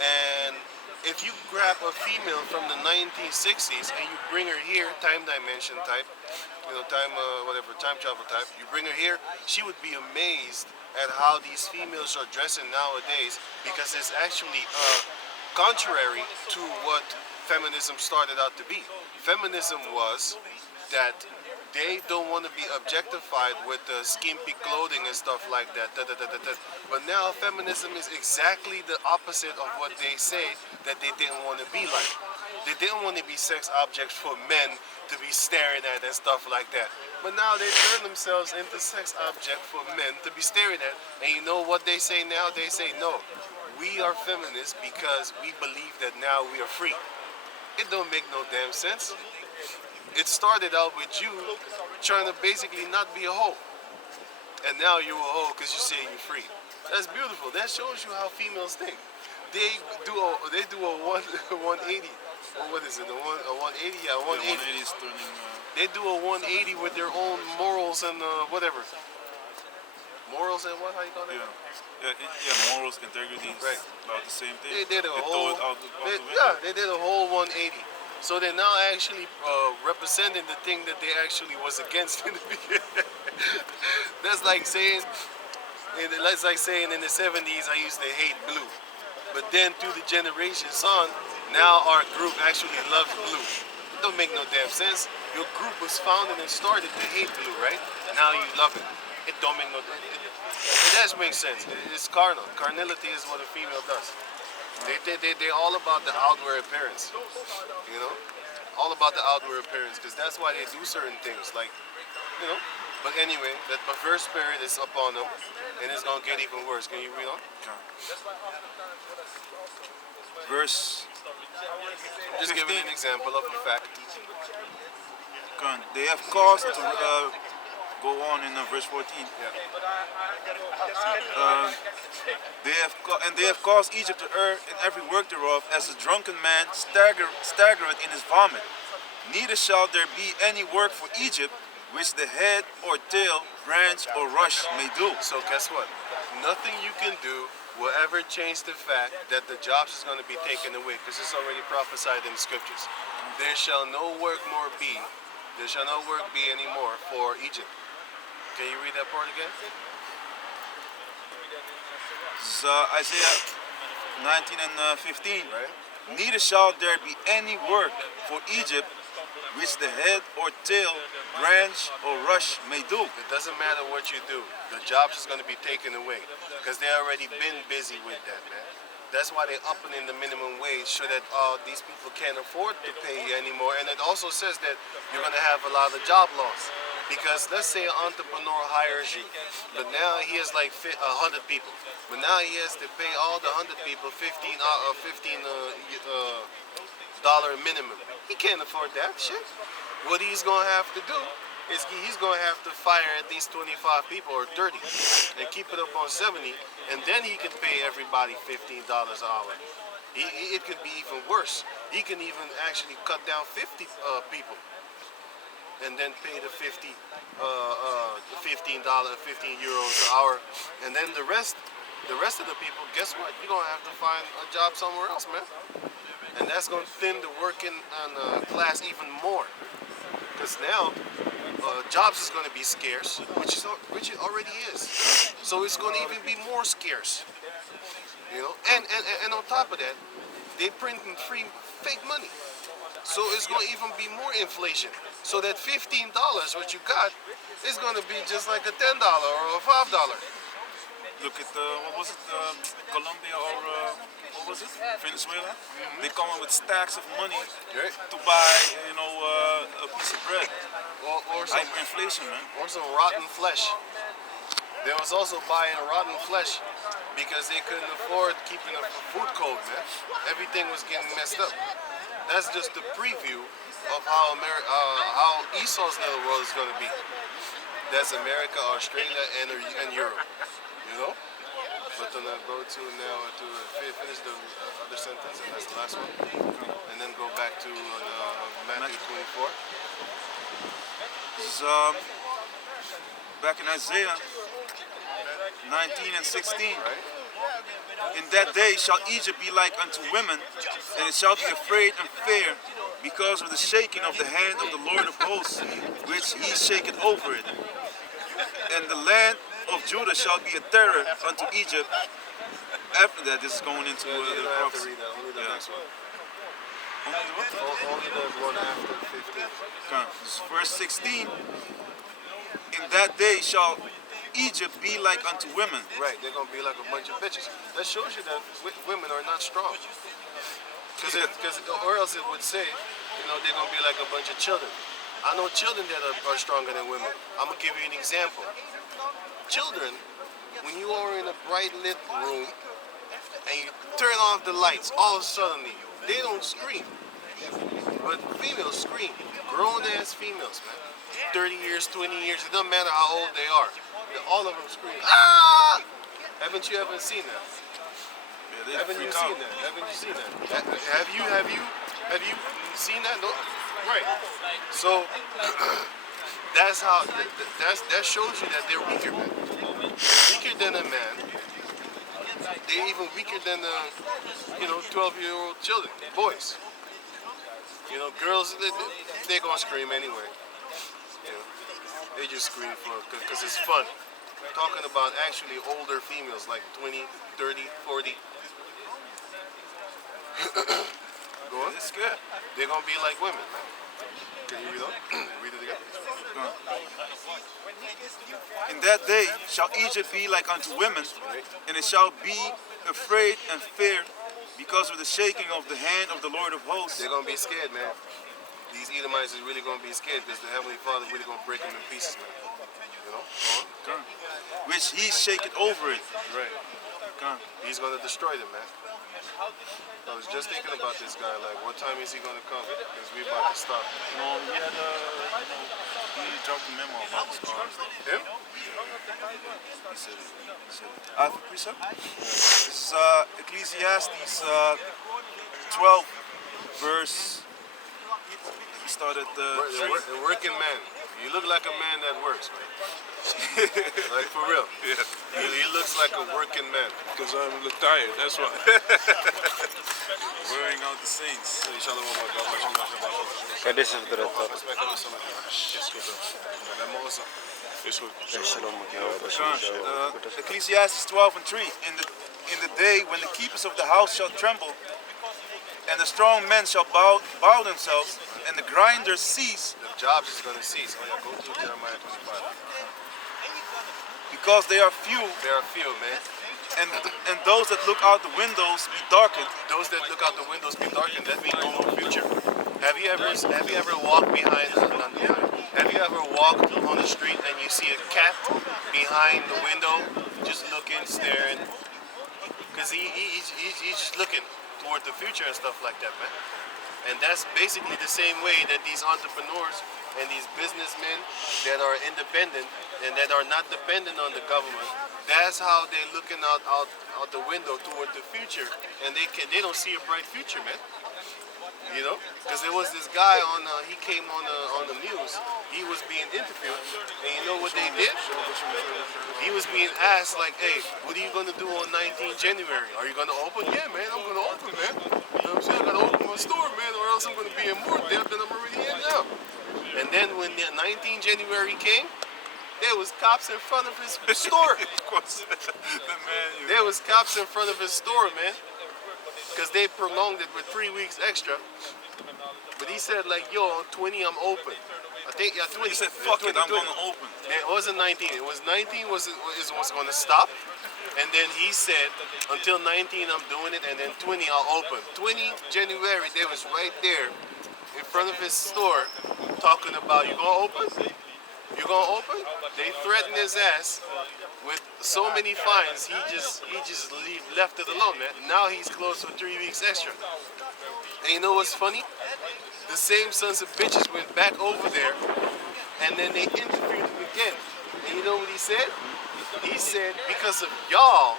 And if you grab a female from the 1960s and you bring her here, time dimension type, time travel type, you bring her here, she would be amazed at how these females are dressing nowadays, because it's actually contrary to what feminism started out to be. Feminism was that they don't want to be objectified with the skimpy clothing and stuff like that. But now feminism is exactly the opposite of what they say that they didn't want to be like. They didn't want to be sex objects for men to be staring at and stuff like that. But now they turn themselves into sex object for men to be staring at. And you know what they say now? They say, no, we are feminists because we believe that now we are free. It don't make no damn sense. It started out with you trying to basically not be a hoe. And now you're a hoe because you say you're free. That's beautiful. That shows you how females think. They do a 180. Or what is it? A 180? Yeah, 180. 180 is turning. They do a 180 with their own morals and whatever. Morals and what? How you call that? Yeah, morals, integrity, right. About the same thing. They did a throw whole. it out the window. Yeah, they did a whole 180. So they're now actually representing the thing that they actually was against in the beginning. That's like saying It's like saying in the 70s I used to hate blue. But then through the generations on, now our group actually loves blue. It don't make no damn sense. Your group was founded and started to hate blue, right? Now you love it. It don't make no it does make sense. It's carnal. Carnality is what a female does. They're all about the outward appearance. You know? All about the outward appearance because that's why they do certain things. Like, you know? But anyway, that perverse spirit is upon them and it's going to get even worse. Can you read on? Verse Just giving an example of a fact. They have caused to go on in verse 14. They have caused Egypt to err in every work thereof, as a drunken man staggereth in his vomit. Neither shall there be any work for Egypt which the head or tail, branch or rush may do. So guess what? Nothing you can do will ever change the fact that the jobs is going to be taken away, because it's already prophesied in the scriptures. There shall no work more be. There shall no work be anymore for Egypt. Can you read that part again? This is Isaiah 19 and 15. Right? Neither shall there be any work for Egypt which the head or tail, branch or rush may do. It doesn't matter what you do. The jobs is going to be taken away because they already been busy with that, man. That's why they're upping in the minimum wage so that these people can't afford to pay you anymore. And it also says that you're going to have a lot of job loss. Because let's say an entrepreneur hires you, but now he has like 100 people. But now he has to pay all the 100 people $15 minimum. He can't afford that shit. What he's going to have to do is he's going to have to fire at least 25 people or 30 and keep it up on 70, and then he can pay everybody $15 an hour. It could be even worse. He can even actually cut down 50 people and then pay the 15 euros an hour, and then the rest of the people, guess what? You're gonna have to find a job somewhere else, man. And that's gonna thin the working class even more, because now jobs is gonna be scarce, which it already is. So it's gonna even be more scarce, you know. And on top of that, they printing free fake money. So it's going to even be more inflation. So that $15 what you got is going to be just like a $10 or a $5. Look at what was it, Colombia or what was it, Venezuela? They come in with stacks of money to buy, you know, a piece of bread. Or some hyperinflation, man. Or some rotten flesh. There was also buying rotten flesh because they couldn't afford keeping a food code, man. Everything was getting messed up. That's just the preview of how how Esau's little world is going to be. That's America, Australia, and Europe. You know? But then I go to now to finish the other sentence, and that's the last one. And then go back to Matthew 24. This is back in Isaiah 19 and 16. Right? In that day shall Egypt be like unto women, and it shall be afraid and fear, because of the shaking of the hand of the Lord of hosts, which he shaketh over it. And the land of Judah shall be a terror unto Egypt. After that, this is going into the prophecy. Only the next one. Only the what? Only the one after 15. Okay. This is verse 16. In that day shall Egypt be like unto women. Right, they're going to be like a bunch of bitches. That shows you that women are not strong. Or else it would say, you know, they're going to be like a bunch of children. I know children that are stronger than women. I'm going to give you an example. Children, when you are in a bright lit room and you turn off the lights, all of a sudden they don't scream. But females scream. Grown ass females, man. 30 years, 20 years, it doesn't matter how old they are. All of them scream, ah! Haven't you ever seen that? Yeah, Haven't you seen that? Haven't you seen that? Have you seen that? No? Right. So that's how that shows you that they're weaker, man. They're weaker than a man. They're even weaker than 12-year-old children, boys. You know, girls, they're gonna scream anyway. You know, they just scream because it's fun. talking about actually older females, like 20, 30, 40. Go on. It's good. They're gonna be like women. Can you read on? Read it again. In that day shall Egypt be like unto women, and it shall be afraid and fear because of the shaking of the hand of the Lord of hosts. They're gonna be scared, man. These Edomites is really gonna be scared because the Heavenly Father really gonna break them in pieces, man. You know? Go on. Which he shaketh over it. Right. He's gonna destroy them, man. I was just thinking about this guy, like, what time is he gonna come? Because we about to stop. No, he had he dropped a memo about the stars. Him? He said it. I have a precept. This is Ecclesiastes 12, verse. We started The working man. You look like a man that works, man. Like, for real. Yeah. He looks like a working man. Because I'm a little tired, that's why. Wearing out the saints. Kijk, dit is het eruit. Shalom, Ecclesiastes 12 and 3. In the day when the keepers of the house shall tremble, and the strong men shall bow themselves, and the grinders cease, The jobs is gonna cease. Oh yeah, go to Jeremiah 25. because they are few, There are few, man. and those that look out the windows be darkened. Those that look out the windows be darkened. That means no more future. Have you ever walked behind? Have you ever walked on the street and you see a cat behind the window, just looking, staring? Because he's just looking toward the future and stuff like that, man. And that's basically the same way that these entrepreneurs and these businessmen that are independent and that are not dependent on the government, that's how they're looking out the window toward the future, and they don't see a bright future, man. You know, because there was this guy he came on the news. He was being interviewed, and you know what they did? He was being asked like, "Hey, what are you gonna do on 19 January? Are you gonna open?" "Yeah, man, I'm gonna open, man. You know what I'm saying? I gotta open my store, man, or else I'm gonna be in more debt than I'm already in now." And then when the 19 January came, there was cops in front of his store. There was cops in front of his store, man. Because they prolonged it with 3 weeks extra. But he said like, "Yo, on 20 I'm open." I think, yeah, 20. He said, "Fuck it, I'm 20. gonna open." Yeah, it wasn't 19. It was 19 was going to stop. And then he said, "Until 19 I'm doing it, and then 20 I'll open." 20 January, they was right there in front of his store talking about, "You gonna open? You gonna open?" They threatened his ass with so many fines. He just left it alone, man. Now he's closed for 3 weeks extra. And you know what's funny? The same sons of bitches went back over there, and then they interviewed him again. And you know what he said? He said, "Because of y'all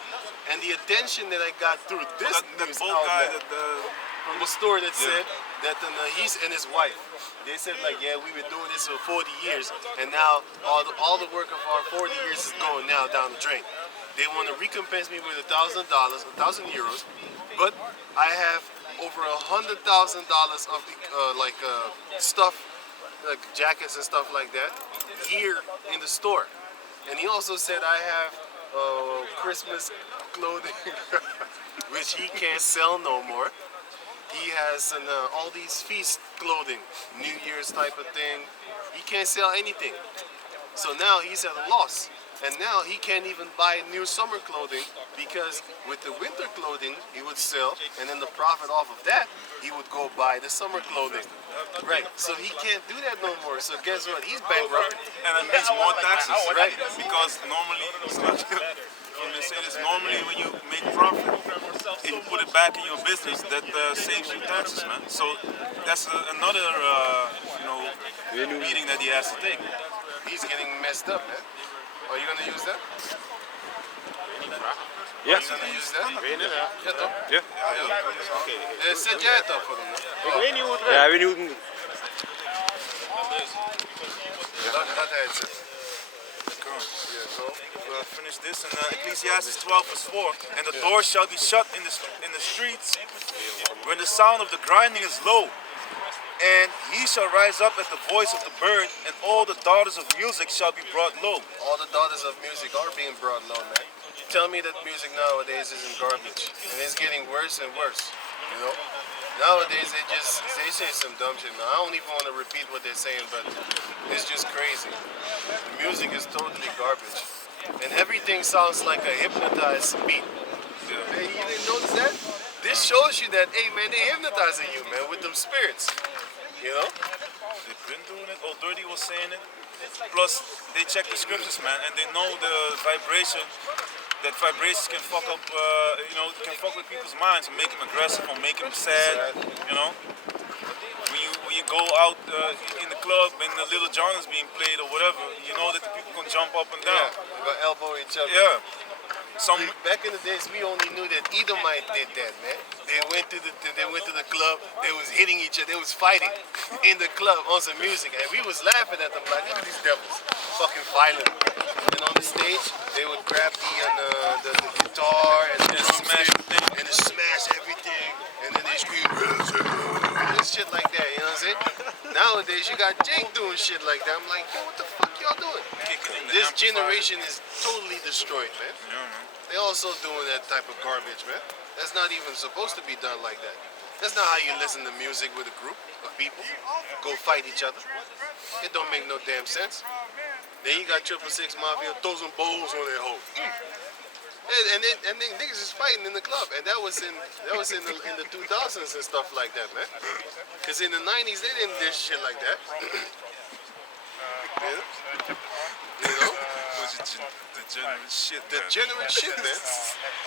and the attention that I got through this That news bold guy outlet that from the store that said that he's and his wife, they said like, yeah, we've been doing this for 40 years, and now all the work of our 40 years is going now down the drain. They want to recompense me with $1,000, 1,000 euros, but I have over $100,000 of stuff, like jackets and stuff like that, here in the store." And he also said, "I have Christmas clothing," which he can't sell no more. He has all these feast clothing, New Year's type of thing. He can't sell anything. So now he's at a loss. And now he can't even buy new summer clothing, because with the winter clothing he would sell, and then the profit off of that, he would go buy the summer clothing. Right. So he can't do that no more. So guess what? He's bankrupt. and it means more taxes, Right. Because normally, normally when you make profit and you put it back in your business, that saves you taxes, man. So that's another meeting that he has to take. He's getting messed up, man. Are you gonna use that? Ja. Are you gonna use that? Ja, toch? Ja. Zet jij het op voor hem? Ik weet niet hoe het werkt. Ja, ik weet niet hoe het moet. Laat hij het zetten. We'll finish this in Ecclesiastes 12 verse 4. And the doors shall be shut in the streets when the sound of the grinding is low. And he shall rise up at the voice of the bird, and all the daughters of music shall be brought low. All the daughters of music are being brought low, man. Tell me that music nowadays isn't garbage, and it's getting worse and worse. You know, nowadays they say some dumb shit. Now, I don't even want to repeat what they're saying, but it's just crazy. The music is totally garbage, and everything sounds like a hypnotized beat. Hey, you didn't notice that? This shows you that, hey man, they hypnotizing you, man, with them spirits. You know? They've been doing it. Old Dirty was saying it. Plus, they check the scriptures, man, and they know the vibration. That vibrations can fuck up, can fuck with people's minds and make them aggressive or make them sad. You know, when you go out in the club and the Little John is being played or whatever, you know that the people can jump up and down. Yeah, they gonna elbow each other. Yeah. Back in the days, we only knew that Edomite did that, man. They went to the club. They was hitting each other. They was fighting in the club on some music, and we was laughing at them like, look at these devils, fucking violent. And on the stage, they would grab the guitar and smash and smash everything, and then they scream and shit like that. You know what I'm saying? Nowadays, you got Jake doing shit like that. I'm like, yo, what the fuck y'all doing? This generation is totally destroyed, man. Yeah, man. They also doing that type of garbage, man. That's not even supposed to be done like that. That's not how you listen to music with a group of people. Go fight each other. It don't make no damn sense. Then you got 666 Mafia, throw some bowls on their hoe. And then niggas is fighting in the club, and that was in the 2000s and stuff like that, man. Cause in the 90s they didn't do shit like that. You know? Degenerate shit, man. Degenerate shit, man.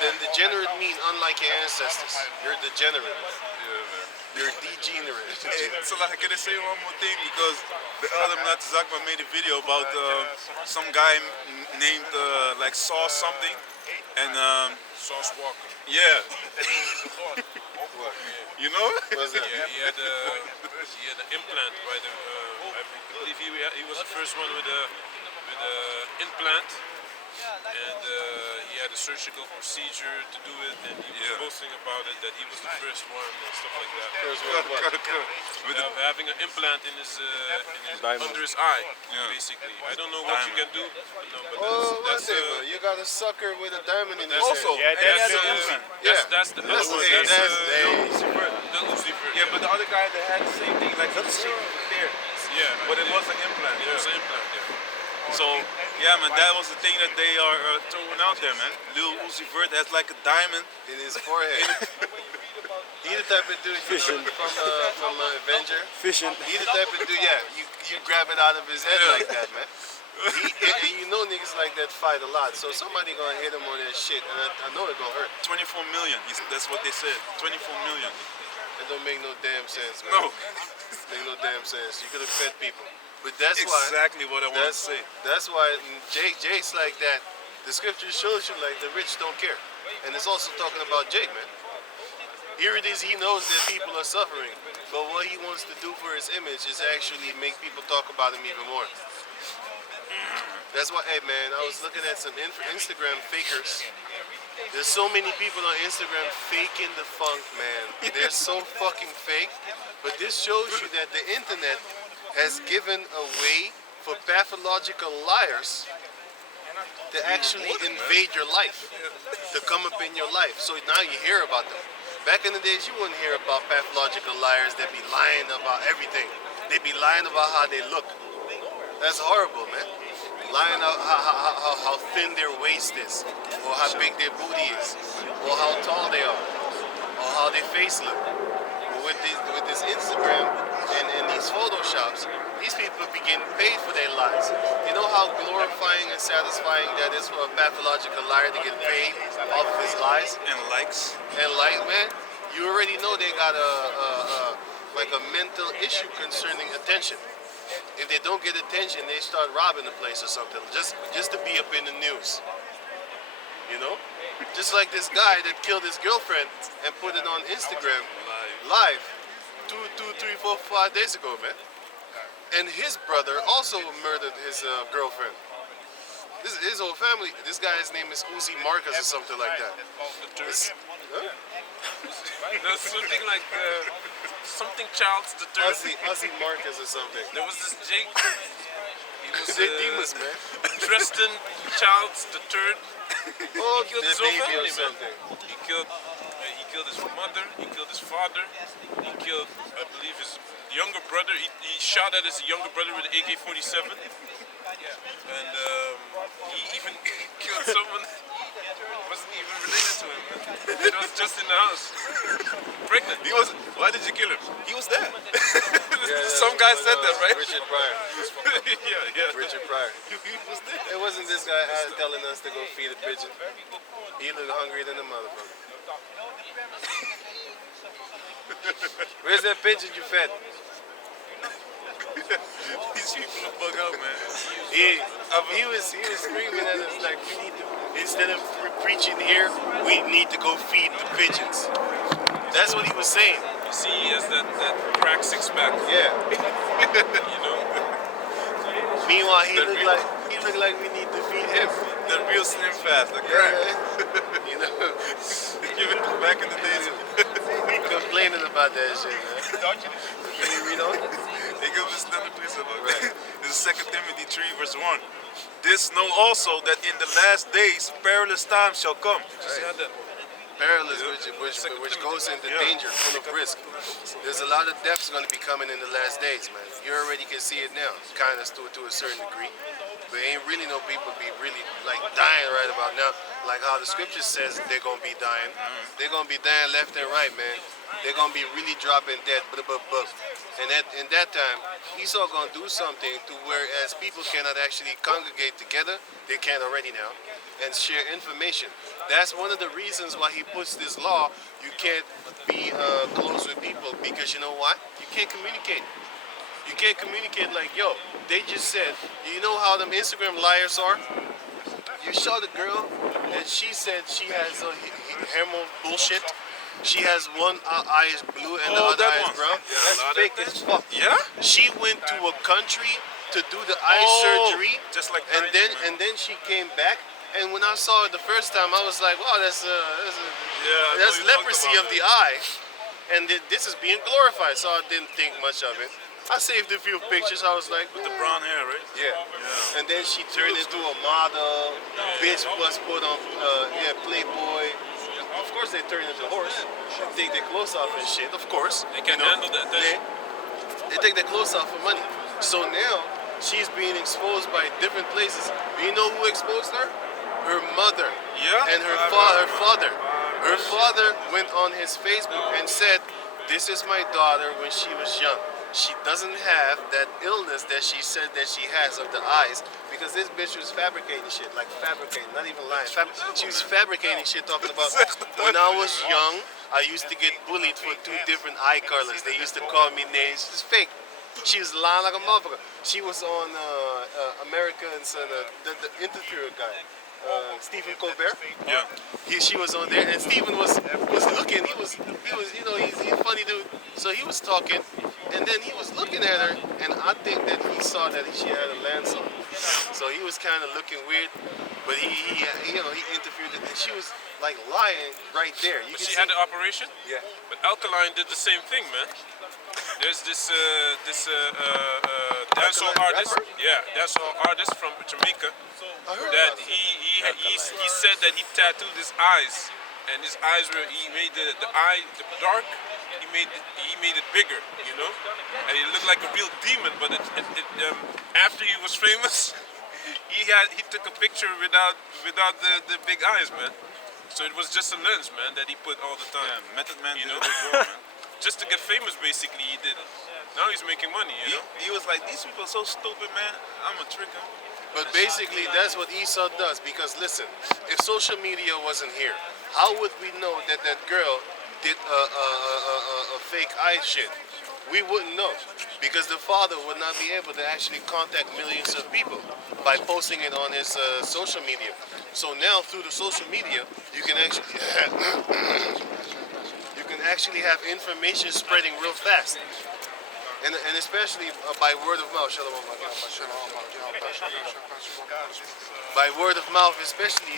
Then degenerate mean unlike your ancestors. You're degenerate. Yeah, man. You're degenerate. Hey, so like, can I say one more thing? Because the other Mnat Zakma made a video about some guy named like Sauce something, and Sauce Walker. yeah. You know? What's that? Yeah, he had an implant by the. I believe he was the first one with a implant, and he had a surgical procedure to do it, and he was boasting about it that he was the first one and stuff like that. First one, what? Having an implant in his under his eye, Yeah. basically. I don't know what you can do, but Oh, that's whatever. You got a sucker with a diamond in his Also, head. and he had the a Uzi. that's the That's other one. the- That's that's- the Uzi vert. Yeah, but the other guy that had the same thing, like that's the shape there. Yeah, But it was an implant. It was an implant, yeah. So, yeah, man, that was the thing that they are throwing out there, man. Lil Uzi Vert has like a diamond. In his forehead. He the type of dude, you know, from Avenger. Fishing. He the type of dude, yeah, you grab it out of his head like that, man. And you know niggas like that fight a lot, so somebody gonna hit him on that shit, and I know it gonna hurt. 24 million. That's what they said. 24 million. It don't make no damn sense, man. No. Make no damn sense. You could have fed people. But that's why Exactly what I want to say. that's why Jake's like that. The scripture shows you like the rich don't care. And it's also talking about Jake, man. Here it is, he knows that people are suffering, but what he wants to do for his image is actually make people talk about him even more. That's why, hey man, I was looking at some Instagram fakers. There's so many people on Instagram faking the funk, man. They're so fucking fake. But this shows you that the internet has given a way for pathological liars to actually invade your life, to come up in your life. So now you hear about them. Back in the days, you wouldn't hear about pathological liars that be lying about everything. They be lying about how they look. That's horrible, man. Lying about how thin their waist is, or how big their booty is, or how tall they are, or how their face look. But with this Instagram and these photoshops, these people be getting paid for their lies. You know how glorifying and satisfying that is for a pathological liar to get paid off of his lies? And likes. And like, man, you already know they got a mental issue concerning attention. If they don't get attention, they start robbing the place or something, just to be up in the news. You know? Just like this guy that killed his girlfriend and put it on Instagram live 2, 3, 4, 5 days ago, man. And his brother also murdered his girlfriend. His whole family, this guy's name is Uzi Marcus or something like that. Huh? There's something like something Childs the third. Ozzy Marcus or something. There was this Jake. He was They're demons, man. Tristan Childs the third. Oh, He killed the his whole baby or family, man. something. He killed his mother. He killed his father. He killed, I believe, his younger brother. He shot at his younger brother with an AK-47. And he even killed someone who wasn't even related to him. It was just in the house. Pregnant. He was. Why did you kill him? He was there. Yeah, Some guy said that, right? Richard Pryor. yeah. Richard Pryor. He was there. It wasn't this guy telling us to go feed a pigeon. He looked hungry than a motherfucker. Where's that pigeon you fed? These people are bug out, man. He was screaming at us like we need to, instead of preaching here, we need to go feed the pigeons. That's what he was saying. You see, he has that crack six pack. Yeah. You know. Meanwhile, he looked like we need to feed him. The real slim fast, the Yeah. crack. You know, Back in the days, complaining about that shit, man. Can you read on? they give us another piece of it. Right. This is 2 Timothy 3, verse 1. This know also that in the last days perilous times shall come. Just had that. Perilous, which goes into danger, full of risk. There's a lot of deaths going to be coming in the last days, man. You already can see it now, kind of to a certain degree. But ain't really no people be really like dying right about now, like how the scripture says they're going to be dying. They're going to be dying left and right, man. They're going to be really dropping dead. And in that time, Esau going to do something to whereas people cannot actually congregate together, they can already now, and share information. That's one of the reasons why he puts this law. You can't be close with people because you know why? You can't communicate. You can't communicate like, yo, they just said, you know how them Instagram liars are? You saw the girl and she said she has hormone bullshit. She has one eye is blue and the other that eye is one. brown. Yeah, That's a lot of fake that as fuck. Yeah? She went to a country to do the eye surgery, just like and Kanye, man. then she came back. And when I saw it the first time, I was like, wow, that's I know that's you talked leprosy about of the eye, and this is being glorified. So I didn't think much of it. I saved a few pictures. I was like, With the brown hair, right? yeah. And then she turned into a model. Bitch was put on, Playboy. Of course they turn into a horse. They take their clothes off and shit. Of course. They can handle that. They take their clothes off for money. So now she's being exposed by different places. You know who exposed her? Her mother. Yeah? And her father. Her father went on his Facebook and said, "This is my daughter when she was young. She doesn't have that illness that she said that she has of the eyes because this bitch was fabricating shit, like fabricating, not even lying. She was fabricating shit talking about when I was young, I used to get bullied for 2 different eye colors. They used to call me names. It's fake. She was lying like a motherfucker. She was on Americans, the interviewer guy. Stephen Colbert. Yeah. She was on there, and Stephen was looking. He was, you know, he's a funny dude. So he was talking, and then he was looking at her, and I think that he saw that she had a lens on. So he was kind of looking weird, but he interviewed it, and she was like lying right there. You But can she see- had the operation. Yeah. But Alkaline did the same thing, man. There's this dancehall Alkaline artist, rapper? dancehall artist from Jamaica. I heard That about it. he said that he tattooed his eyes, and his eyes were he made the eye dark. He made it bigger, you know, and he looked like a real demon. But after he was famous, he took a picture without the big eyes, man. So it was just a lens, man, that he put all the time. Yeah, Method Man You did know? it as well, man. Just to get famous, basically, he did it. Now he's making money, you know. He was like, these people are so stupid, man. I'm gonna trick them. But basically, that's what Esau does. Because listen, if social media wasn't here, how would we know that that girl did a fake eye shit? We wouldn't know, because the father would not be able to actually contact millions of people by posting it on his social media. So now through the social media, you can actually have information spreading real fast. and especially by word of mouth. Shalom, by word of mouth, especially,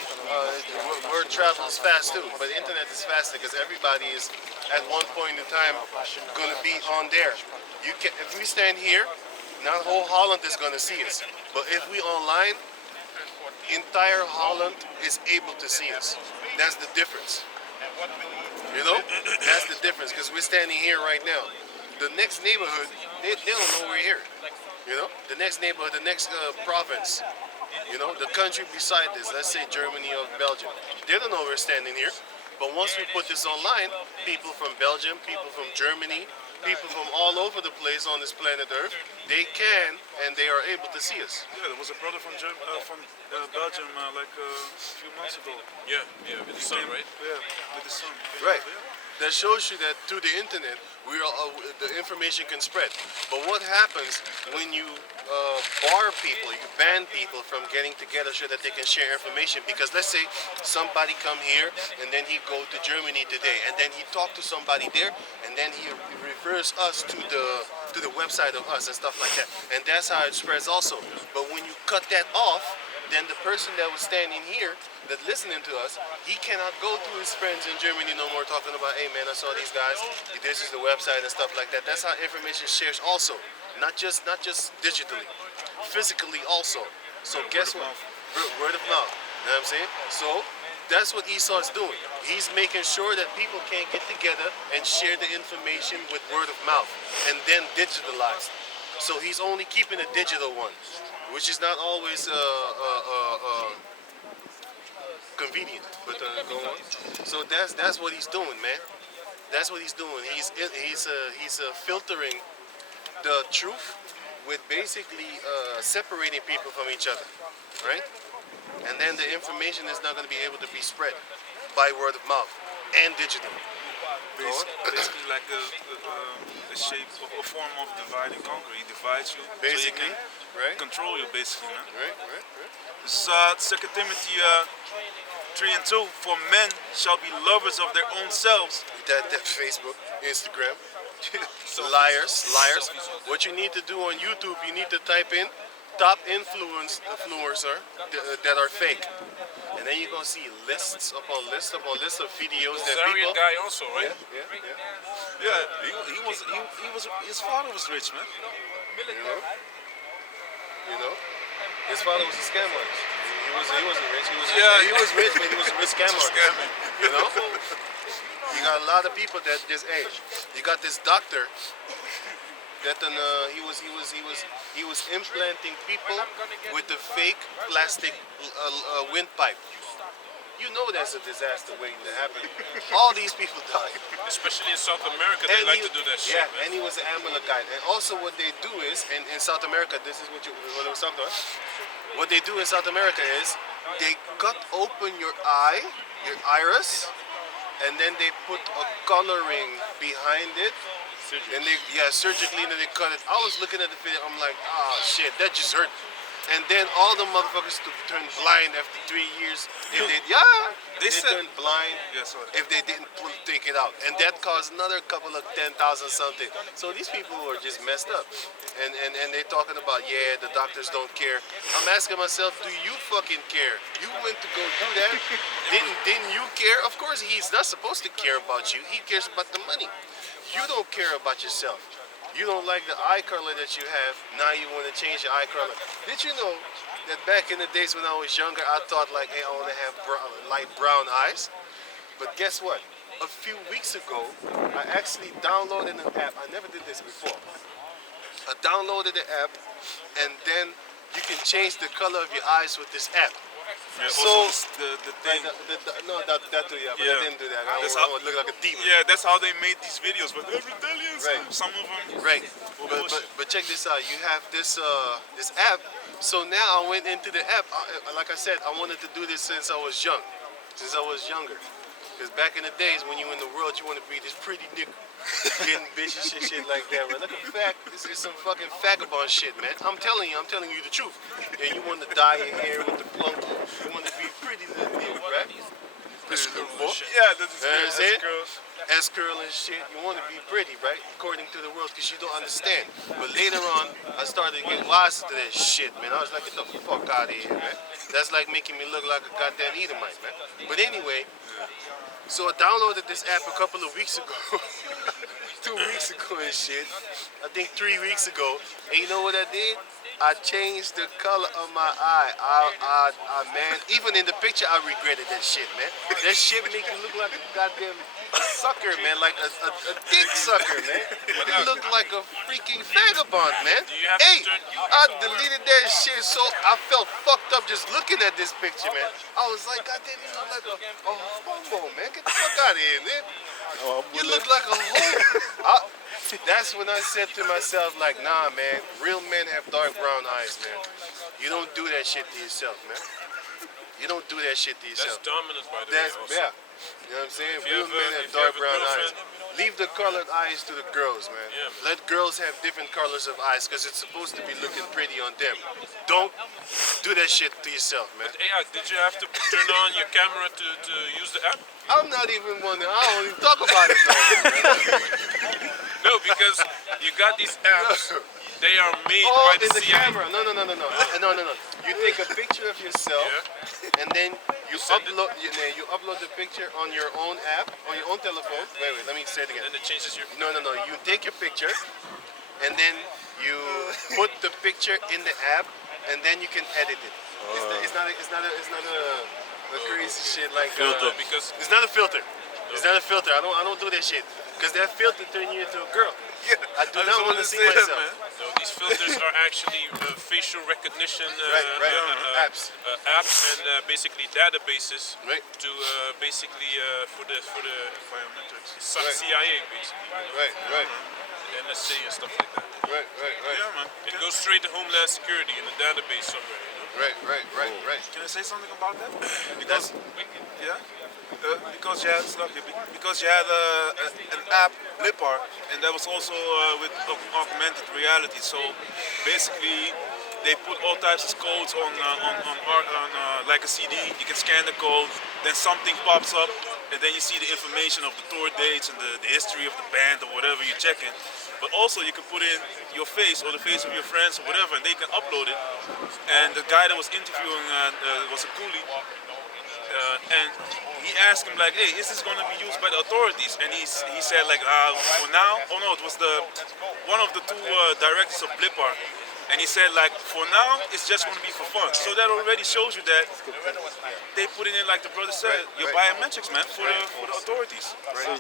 word travels fast too. But the internet is faster because everybody is at one point in time gonna be on there. You can, if we stand here, not whole Holland is gonna see us. But if we online, entire Holland is able to see us. That's the difference. You know, that's the difference because we're standing here right now. The next neighborhood, they don't know we're here. You know, the next neighborhood, the next province, you know, the country beside this, let's say Germany or Belgium, they don't know we're standing here. But once we put this online, people from Belgium, people from Germany, people from all over the place on this planet Earth, they can and they are able to see us. Yeah, there was a brother from Belgium like a few months ago. Yeah, with the sun, right? Yeah, with the son. Right. That shows you that through the internet, the information can spread. But what happens when you bar people, you ban people from getting together so that they can share information? Because let's say somebody come here and then he go to Germany today, and then he talk to somebody there, and then he refers us to the website of us and stuff like that. And that's how it spreads also. But when you cut that off, then the person that was standing here that listening to us, he cannot go to his friends in Germany no more talking about, hey man, I saw these guys, this is the website and stuff like that. That's how information shares also. Not just digitally, physically also. So guess what? Word of mouth. You know what I'm saying? So that's what Esau is doing. He's making sure that people can get together and share the information with word of mouth and then digitalized. So he's only keeping a digital one, which is not always convenient. But go on. So that's what he's doing, man. That's what he's doing. He's filtering the truth with basically separating people from each other, right? And then the information is not going to be able to be spread by word of mouth and digital. Basically like a shape of a form of divide and conquer. He divides you Basically, so he can right? control you, basically, man. Right. This is 2 Timothy 3:2. For men shall be lovers of their own selves. That Facebook, Instagram, liars. What you need to do on YouTube, you need to type in top influencer that are fake, and then you're gonna see lists upon lists upon lists of videos that Syrian people. guy also, right? Yeah, he was his father was rich, man. You know, his father was a scam artist. He wasn't rich. He was rich, but he was a rich scam artist. You know, you got a lot of people that this age. You got this doctor that he was implanting people with the fake plastic windpipe. You know that's a disaster waiting to happen. All these people died. Especially in South America, they like to do that shit. Yeah, Man. and he was an Amalekite. And also what they do is, in South America, this is what I was talking about. What they do in South America is, they cut open your eye, your iris, and then they put a coloring behind it. And surgically, and then they cut it. I was looking at the video, I'm like, ah, shit, that just hurt. And then all the motherfuckers turned blind after 3 years. If they turned blind if they didn't take it out. And that caused another couple of 10,000 something. So these people are just messed up. And they're talking about, yeah, the doctors don't care. I'm asking myself, do you fucking care? You went to go do that? Didn't you care? Of course, he's not supposed to care about you. He cares about the money. You don't care about yourself. You don't like the eye color that you have. Now you want to change your eye color. Did you know that back in the days when I was younger, I thought like, hey, I want to have light brown eyes? But guess what? A few weeks ago, I actually downloaded an app. I never did this before. I downloaded the app, and then you can change the color of your eyes with this app. Yeah, So the thing. that too, yeah, but I didn't do that. I would look like a demon. Yeah, that's how they made these videos. But they're rebellions. Right. Some of them. Right. But check this out. You have this this app. So now I went into the app. Like I said, I wanted to do this since I was young, since I was younger. Because back in the days when you in the world, you want to be this pretty nigga, getting bitches and shit like that. Right? Look at fact. This is some fucking vagabond shit, man. I'm telling you the truth. And you want to dye your hair with the plunk. You want to be pretty little nigga, right? Yeah, that is You know what I'm saying? girl. S-curl and shit. You want to be pretty, right? According to the world, because you don't understand. But later on, I started to get wise to that shit, man. I was like, get the fuck out of here, man. That's like making me look like a goddamn Edomite, man. But anyway, so I downloaded this app a couple of weeks ago. 2 weeks ago and shit. I think 3 weeks ago. And you know what I did? I changed the color of my eye. Man, even in the picture, I regretted that shit, man. That shit make you look like a goddamn sucker, man. Like a dick sucker, man. You look like a freaking vagabond, man. Do you have to Hey, turn- I deleted that shit, so I felt fucked up just looking at this picture, man. I was like, goddamn, you look like a homo, man. Get the fuck out of here, man. You look like a homo. That's when I said to myself, like, nah, man, real men have dark brown eyes, man. You don't do that shit to yourself, man. You don't do that shit to That's yourself. dominant, by the That's, way. Also. yeah. You know what I'm saying? If you Real have, men if have you dark have a brown eyes. girlfriend- Leave the colored eyes to the girls, man. Yeah, man. Let girls have different colors of eyes because it's supposed to be looking pretty on them. Don't do that shit to yourself, man. Hey, did you have to turn on your camera to use the app? I'm not even wondering. I don't even talk about it no more, man. No, because you got these apps. They are made Oh, by the in the CIA. camera. No. You take a picture of yourself, and then you send it. upload the picture on your own app, on your own telephone. Wait, let me say it again. And it changes your. No. You take your picture, and then you put the picture in the app, and then you can edit it. It's not a crazy shit like Filter, because it's not a filter. It's not a filter. I don't do that shit. Because that filter turn you into a girl. I do not want to see myself. no, these filters are actually facial recognition Right. Apps. apps and basically databases Right. to basically for the Biometrics. CIA basically, Right. NSA and stuff like that. Right. Yeah, man. It goes straight to Homeland Security in a database somewhere. Right. Can I say something about that? Because because you had an app, Lipar, and that was also with augmented reality. So basically, they put all types of codes on like a CD. You can scan the code, then something pops up, and then you see the information of the tour dates and the history of the band or whatever you're checking. But also you can put in your face or the face of your friends or whatever, and they can upload it. And the guy that was interviewing was a coolie. And he asked him like, hey, is this going to be used by the authorities? And he said like, for now, oh no, it was one of the two directors of Blipar. And he said like, for now, it's just going to be for fun. So that already shows you that they put it in, like the brother said, your biometrics, man, for the authorities.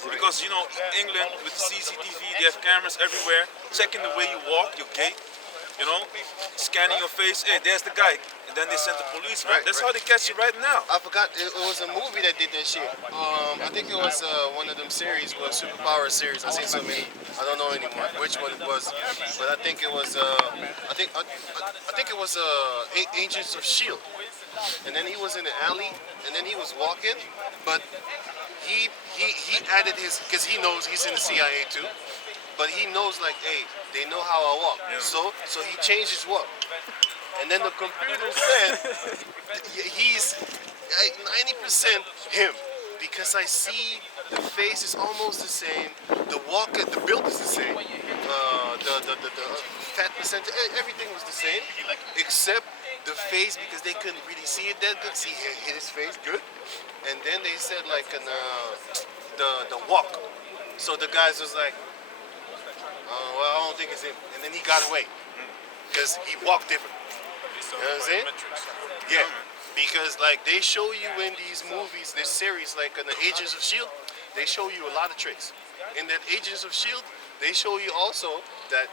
Because, you know, England with the CCTV, they have cameras everywhere, checking the way you walk, your gait, you know, scanning your face. Hey, there's the guy. And then they send the police, man. That's how they catch you right now. I forgot, it was a movie that did that shit. I think it was one of them series, was Superpower series. I seen so many. I don't know anymore which one it was, but I think it was. I think it was Agents of Shield. And then he was in the alley, and then he was walking, but he added his, because he knows he's in the CIA too. But he knows like, hey, they know how I walk. So he changed his walk. And then the computer said he's 90% him, because I see the face is almost the same, the walk, the build is the same, the fat percentage, everything was the same, except the face, because they couldn't really see it that good. See his face good, and then they said like the walk. So the guys was like, well, I don't think it's him, and then he got away because he walked different. You know what I'm saying? Yeah, because like they show you in these movies, this series, like in the Agents of Shield, they show you a lot of tricks. In that Agents of Shield, they show you also that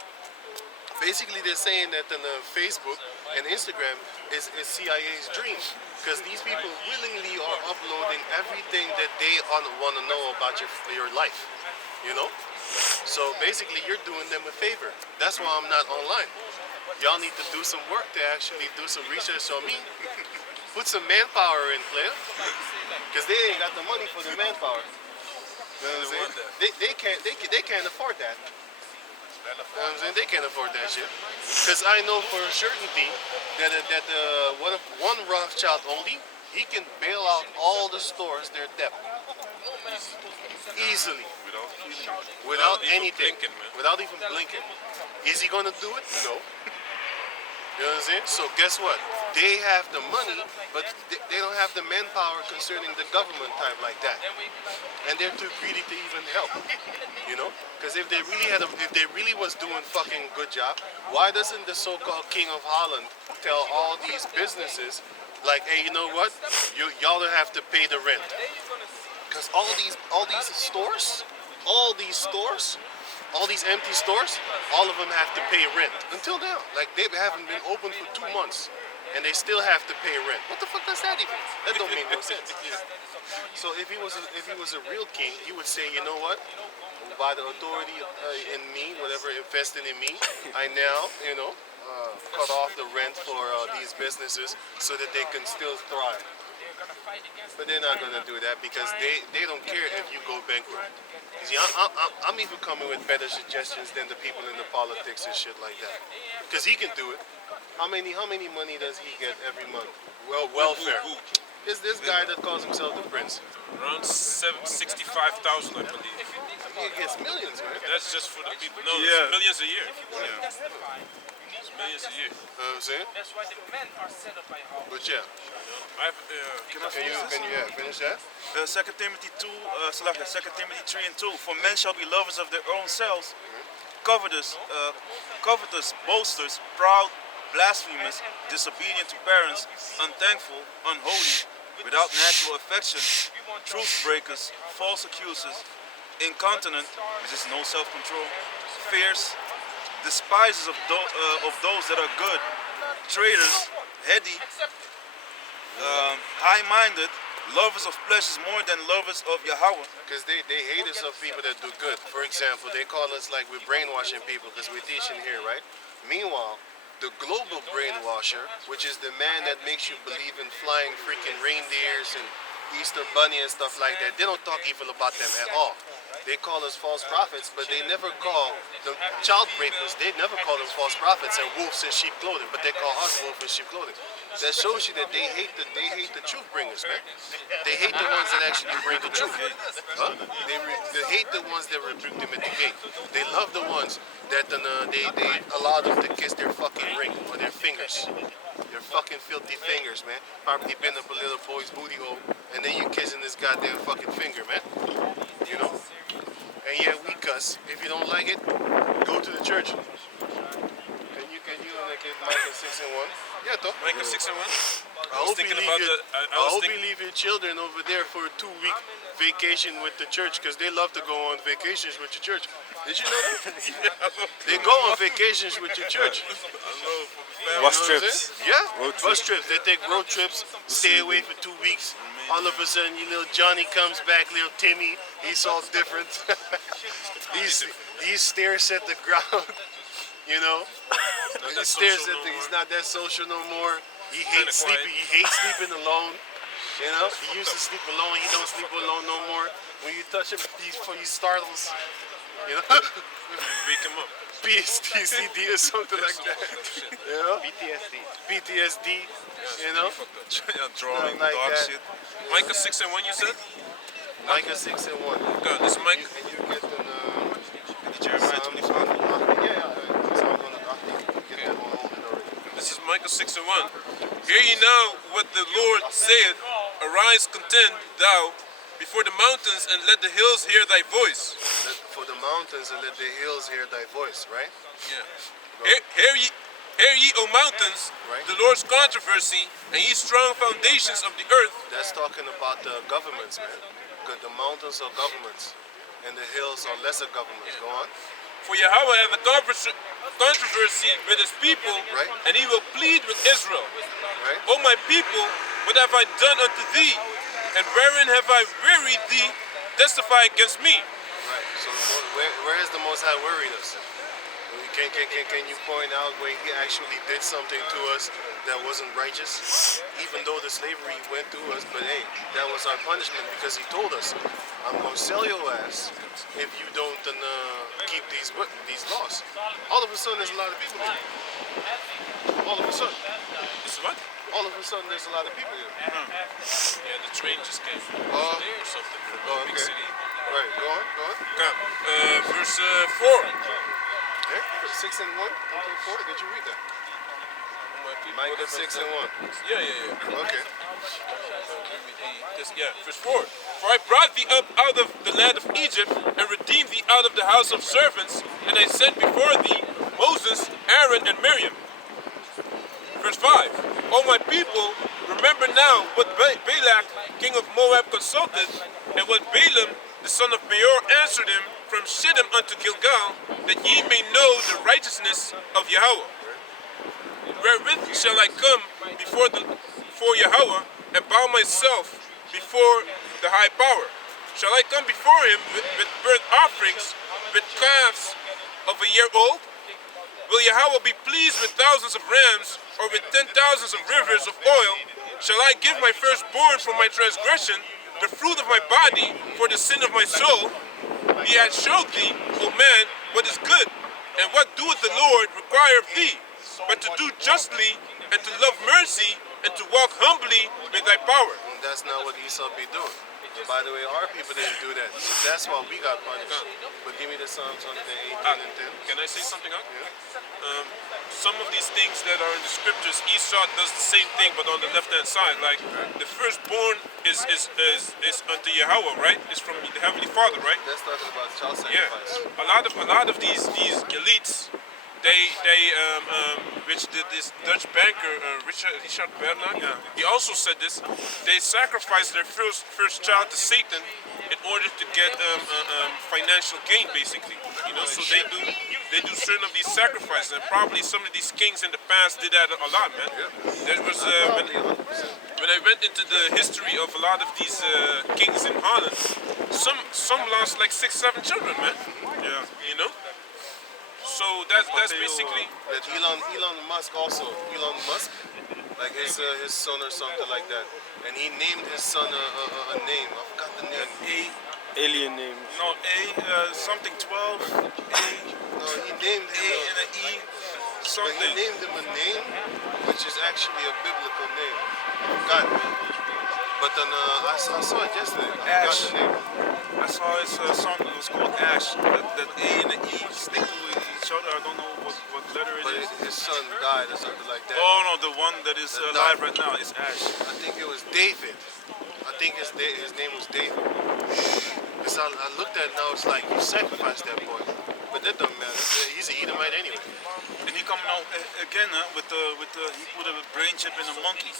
basically they're saying that on Facebook and Instagram is CIA's dream, because these people willingly are uploading everything that they want to know about your life, you know? So basically you're doing them a favor. That's why I'm not online. Y'all need to do some work to actually do some research on me. Put some manpower in, player. Because they ain't got the money for the manpower. You know what I'm saying? They can't afford that. You know what I'm saying? They can't afford that shit. Because I know for certainty that one Rothschild only he can bail out all the stores their debt easily without even anything, blinking, man. without even blinking. Is he gonna do it? No. You know what I'm saying? So guess what? They have the money, but they don't have the manpower concerning the government type like that, and they're too greedy to even help. You know? Because if they really if they really was doing fucking good job, why doesn't the so-called King of Holland tell all these businesses, like, hey, you know what? Y'all don't have to pay the rent. Because all these stores, all these empty stores, all of them have to pay rent until now. Like they haven't been open for 2 months, and they still have to pay rent. What the fuck does that even? That don't make no sense. So if he was a real king, he would say, you know what? By the authority in me, whatever invested in me, I now, cut off the rent for these businesses so that they can still thrive. But they're not gonna do that because they don't care if you go bankrupt. See, I'm even coming with better suggestions than the people in the politics and shit like that. Because he can do it. How many money does he get every month? Well, welfare. Is this guy that calls himself the prince? Around 65,000, I believe. He gets millions, man. That's just for the people. No, Yeah. it's millions a year. Yeah. It's millions a year. You know what I'm saying? That's why the men are set up by how. But yeah, can you finish that? 2 Timothy 2, 2 Timothy 3 and 2. For men shall be lovers of their own selves, covetous, boasters, proud, blasphemous, disobedient to parents, unthankful, unholy, without natural affection, truth breakers, false accusers, incontinent, which is no self-control, fierce, despisers of those that are good, traitors, heady, high-minded, lovers of pleasures more than lovers of Yahweh. Because they hate us of people that do good. For example, they call us like we're brainwashing people because we're teaching here, right? Meanwhile, the global brainwasher, which is the man that makes you believe in flying freaking reindeers and Easter bunny and stuff like that, they don't talk evil about them at all. They call us false prophets, but they never call the child rapers, they never call them false prophets and wolves in sheep clothing, but they call us wolves in sheep clothing. That shows you that they hate the truth bringers, man. They hate the ones that actually bring the truth. Huh? They hate the ones that rebuke them at the gate. They love the ones that they allow them to kiss their fucking ring or their fingers. Their fucking filthy fingers, man. Probably been up a little boy's booty hole, and then you kissing this goddamn fucking finger, man. You know? And yeah, we cuss. If you don't like it, go to the church. Can you like it Micah 6 and 1? Yeah, though. Micah 6 and 1. I hope you leave your children over there for a 2-week vacation with the church because they love to go on vacations with your church. Did you know that? They go on vacations with your church. Bus You know what I'm trips. saying? Yeah, Road bus trips. They take road trips, stay away for 2 weeks. All of a sudden, your little Johnny comes back, little Timmy. He's all different. he stares at the ground, you know. He stares at he's not that social no more. He hates sleeping. He hates sleeping alone. You know, he used to sleep alone. He don't sleep alone no more. When you touch him, he startles. You know, Wake him up. PTSD or something like that. You know, PTSD. You know, Drawing, like dark that. shit. Micah 6 and 1, you said? Micah 6 and 1. Good. This is Micah. And you get the Jeremiah 25. Psalms 118. Get that one open already. This is Micah 6 and 1. Hear ye now what the Lord saith. Arise, contend thou before the mountains, and let the hills hear thy voice. For the mountains and let the hills hear thy voice, right? Yeah. Hear ye, O mountains, Right. the Lord's controversy, and ye strong foundations of the earth. That's talking about the governments, man. The mountains are governments, and the hills are lesser governments. Go on. For Yahweh hath a controversy with his people, Right. and he will plead with Israel. Right? O my people, what have I done unto thee? And wherein have I wearied thee? Testify against me. Right. So where has the Most High worried us? Can you point out where he actually did something to us that wasn't righteous? Even though the slavery went through us, but hey, that was our punishment because he told us, I'm going to sell your ass if you don't keep these laws. All of a sudden, there's a lot of people here. all of a sudden. It's what? All of a sudden, there's a lot of people here. Yeah, the train just came from Oh. there or something from Oh, a big okay. city. Right, go on, go on. Okay. Verse 4. Yeah, 6 and 1 until 4. Did you read that? Micah 6 and 1. Yeah. Okay. Yeah, verse 4. For I brought thee up out of the land of Egypt and redeemed thee out of the house of servants, and I sent before thee Moses, Aaron, and Miriam. Verse 5. O my people, remember now what Balak, king of Moab, consulted, and what Balaam, the son of Beor, answered him from Shittim unto Gilgal, that ye may know the righteousness of Yahweh. Wherewith shall I come before Yahweh and bow myself before the high power? Shall I come before him with burnt offerings, with calves of a year old? Will Yahweh be pleased with thousands of rams, or with 10,000 of rivers of oil? Shall I give my firstborn for my transgression, the fruit of my body for the sin of my soul? He hath showed thee, O man, what is good, and what doeth the Lord require of thee, but to do justly, and to love mercy, and to walk humbly with thy power. And that's not what Esau be doing. By the way, our people didn't do that. That's why we got punished. But give me the Psalms 118 and 10. Can I say something, huh? Some of these things that are in the scriptures, Esau does the same thing, but on the left-hand side. Like, the firstborn is unto Yahweh, right? It's from the Heavenly Father, right? That's talking about child Yeah. sacrifice. A lot of these elites, they which this Dutch banker Richard Bernard, he also said this. They sacrifice their first child to Satan in order to get financial gain, basically. You know, so they do certain of these sacrifices, and probably some of these kings in the past did that a lot, man. There was when I went into the history of a lot of these kings in Holland, some lost like 6, 7 children, man. Yeah. You know. So that's basically. That Elon Musk, like his son or something like that, and he named his son a name. I forgot the name. Alien name. No, something 12. No, he named A him. and an E. But he Something. named him a name, which is actually a biblical name. I forgot. But then I saw it yesterday. I forgot the name. I saw his song. It was called Ash. That A and an E stick to each other. I don't know what letter it But is. his son died or something like that. Oh no, the one that is The alive dog. right now is Ash. I think it was David. I think his name was David. Because I looked at it now, it's like you sacrificed that boy. But that doesn't matter. He's an Edomite anyway. And he coming out again with the he put a brain chip in a monkey,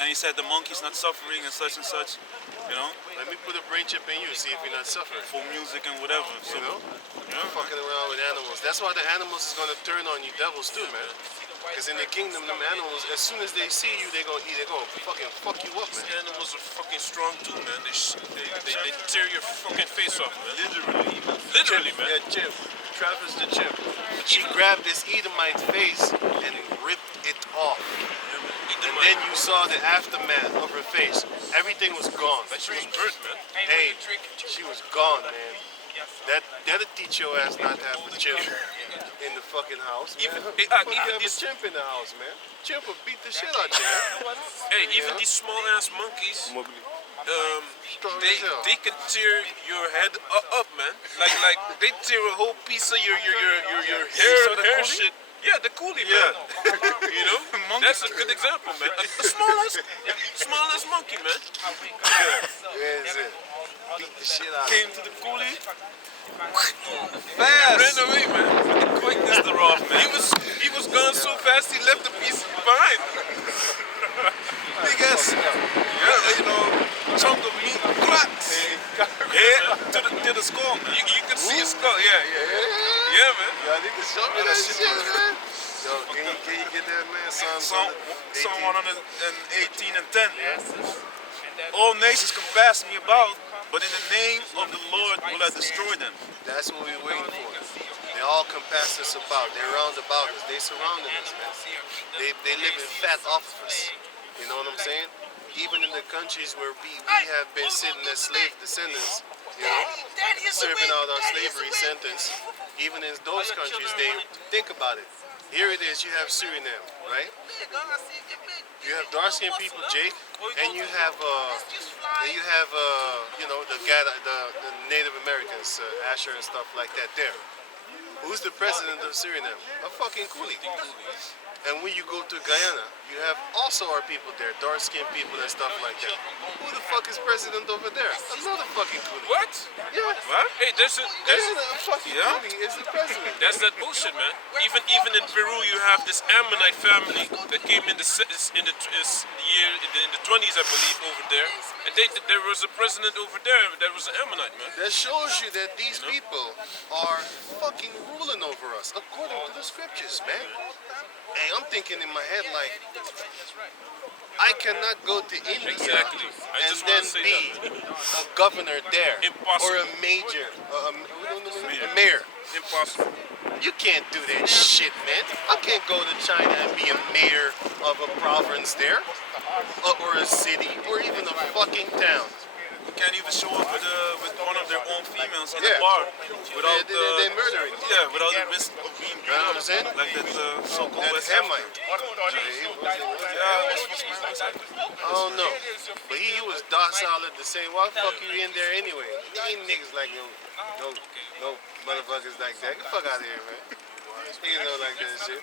and he said the monkey's not suffering and such, you know, Let me put a brain chip in you, see if you're not suffering. for music and whatever. So You know? yeah, Fucking around with animals. That's why the animals is gonna turn on you devils too, man. Because in the kingdom, them animals, as soon as they see you, they gonna fucking fuck you up, These man. animals are fucking strong too, man. They tear your fucking face off, man. Literally, man. Yeah, Chimp. Travis the chimp. She grabbed this Edomite's face and ripped it off. And then you saw the aftermath of her face. Everything was gone. Like she was burnt, man. Hey, she was gone, man. That'll teach your ass not to have a chimp in the fucking house, man. Even Have a these- chimp in the house, man. Chimp will beat the shit out you, man. Hey, even these small ass monkeys, Strong they as hell. they can tear your head up, man. Like they tear a whole piece of your saw the hair coolie? shit. Yeah, the coolie, man. You know, that's a good example, man. A small ass monkey, man. Where is it? Beat the shit out of came him. to the coolie. Ran away, man. With the quickness thereof, man. He was gone so fast he left the piece behind. Big ass, you know, chunk of meat, claps. To the skull, man. You can see his skull, yeah, man. Y'all need to show me that shit, man. Yo, can you get that, man? Psalm 18. 118 and 10. All nations compass me about, but in the name of the Lord will I destroy them. That's what we're waiting for. They all compass us about. They're round about us. They surrounding us, man. They live in fat off of us. You know what I'm saying? Even in the countries where we have been sitting as slave descendants, you know, serving out our slavery sentence, even in those countries, they think about it. Here it is. You have Suriname, right? You have dark-skinned people, Jake, and you have you know, the Native Americans, Asher and stuff like that. There. Who's the president of Suriname? A fucking coolie. And when you go to Guyana, you have also our people there, dark-skinned people and stuff like that. Who the fuck is president over there? Another fucking coolie. What? Yeah. What? Hey, there's Guyana, a fucking Yeah? coolie is the president. that's that bullshit, man. Even in Peru, you have this Ammonite family that came in the year in the 20s, I believe, over there, and there was a president over there that was an Ammonite, man. That shows you that these people are fucking ruling over us according to the scriptures, man. Hey, I'm thinking in my head like, I cannot go to India Exactly. I and just then wanna say be a governor there Impossible. or a major, a mayor. Impossible. You can't do that shit, man. I can't go to China and be a mayor of a province there, or a city, or even a fucking town. You can't even show up with one of their own females in Yeah. a bar without They murdering. without the risk of being beat You know what I'm up, saying? like that so-called That West Hamite. Yeah, I don't know. But he was docile at the same. Why the fuck you in there anyway? There ain't niggas like no motherfuckers like that. Get the fuck out of here, man. Niggas don't like that shit.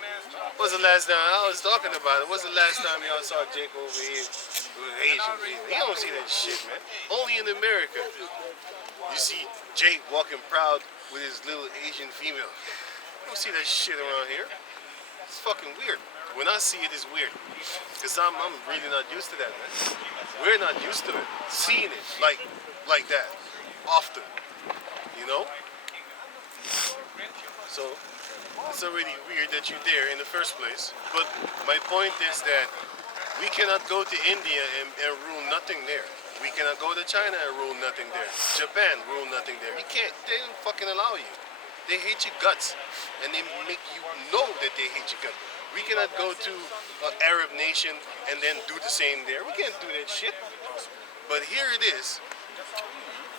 What's the last time I was talking about it? What's the last time y'all saw Jake over here with Asian people? You don't see that shit, man. Only in America. You see Jake walking proud with his little Asian female. You don't see that shit around here. It's fucking weird. When I see it, it's weird. Because I'm really not used to that, man. We're not used to it. Seeing it like that. Often. You know? So, it's already weird that you're there in the first place. But my point is that we cannot go to India and rule nothing there. We cannot go to China and rule nothing there. Japan rule nothing there. We can't. They don't fucking allow you. They hate your guts. And they make you know that they hate your guts. We cannot go to an Arab nation and then do the same there. We can't do that shit. But here it is.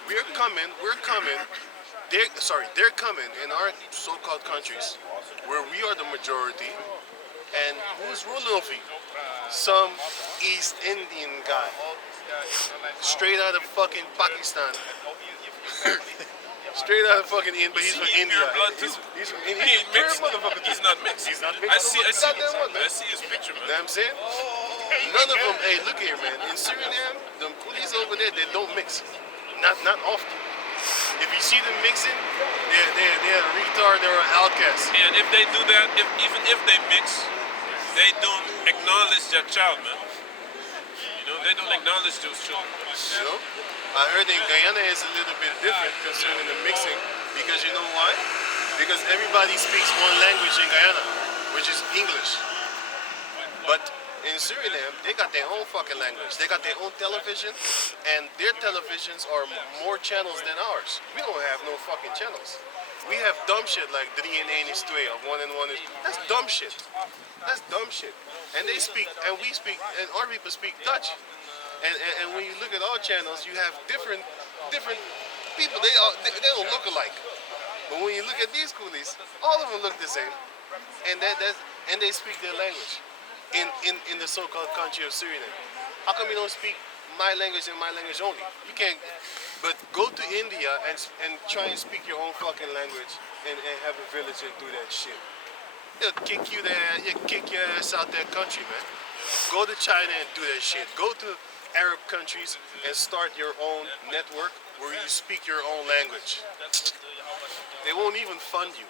We're coming. They're coming in our so-called countries where we are the majority. And who's ruling over you? Some East Indian guy. Straight out of fucking Pakistan. Straight out of fucking India, but he's from India. Pure blood too. He's from He India. ain't mixed. Motherfucker. He's not mixed. He's not mixed. I see I his picture, man. You know what I'm saying? None of them, hey, look here, man. In Suriname, them police over there, they don't mix. Not often. If you see them mixing, they're a retard, they're an outcast. And if they do that, even if they mix, they don't acknowledge their child, man. You know, they don't acknowledge those children. You know? I heard in Guyana is a little bit different concerning the mixing, because you know why? Because everybody speaks one language in Guyana, which is English. But in Suriname, they got their own fucking language. They got their own television, and their televisions are more channels than ours. We don't have no fucking channels. We have dumb shit like 3 and 1 is 2, of 1 and 1 is... That's dumb shit. That's dumb shit. And they speak, and we speak, and our people speak Dutch. And when you look at our channels, you have different people. They don't look alike. But when you look at these coolies, all of them look the same. And and they speak their language in the so-called country of Suriname. How come you don't speak my language and my language only? You can't. But go to India and try and speak your own fucking language and have a village and do that shit. They'll kick you there. You'll kick your ass out that country, man. Go to China and do that shit. Go to Arab countries and start your own network where you speak your own language. They won't even fund you.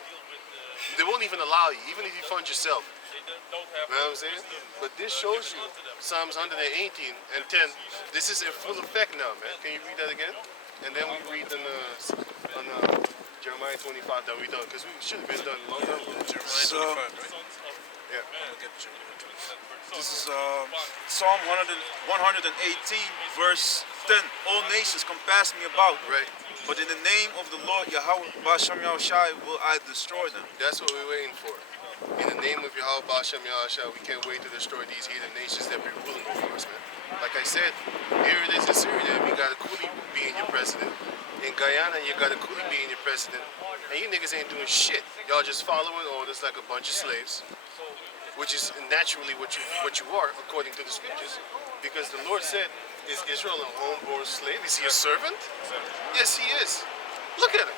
They won't even allow you, even if you fund yourself. You know what I'm saying? But this shows you Psalms 118 and 10. This is in full effect now, man. Can you read that again? And then we read on Jeremiah 25 that we done, because we should have been done a long time ago. Jeremiah 25, right? Yeah. I'll get Jeremiah 25. This is Psalm 118, verse 10. All nations compass me about. Right. But in the name of the Lord Yahweh Ba'ashem Yahushai will I destroy them. That's what we're waiting for. In the name of Yahweh Ba'ashem Yahushua, we can't wait to destroy these heathen nations that be ruling over us, man. Like I said, here it is in Suriname, you got a coolie being your president. In Guyana, you got a coolie being your president. and you niggas ain't doing shit. Y'all just following orders like a bunch of slaves, which is naturally what you are according to the scriptures, because the Lord said, "Is Israel a homeborn slave? Is he a servant?" Yes, he is. Look at him.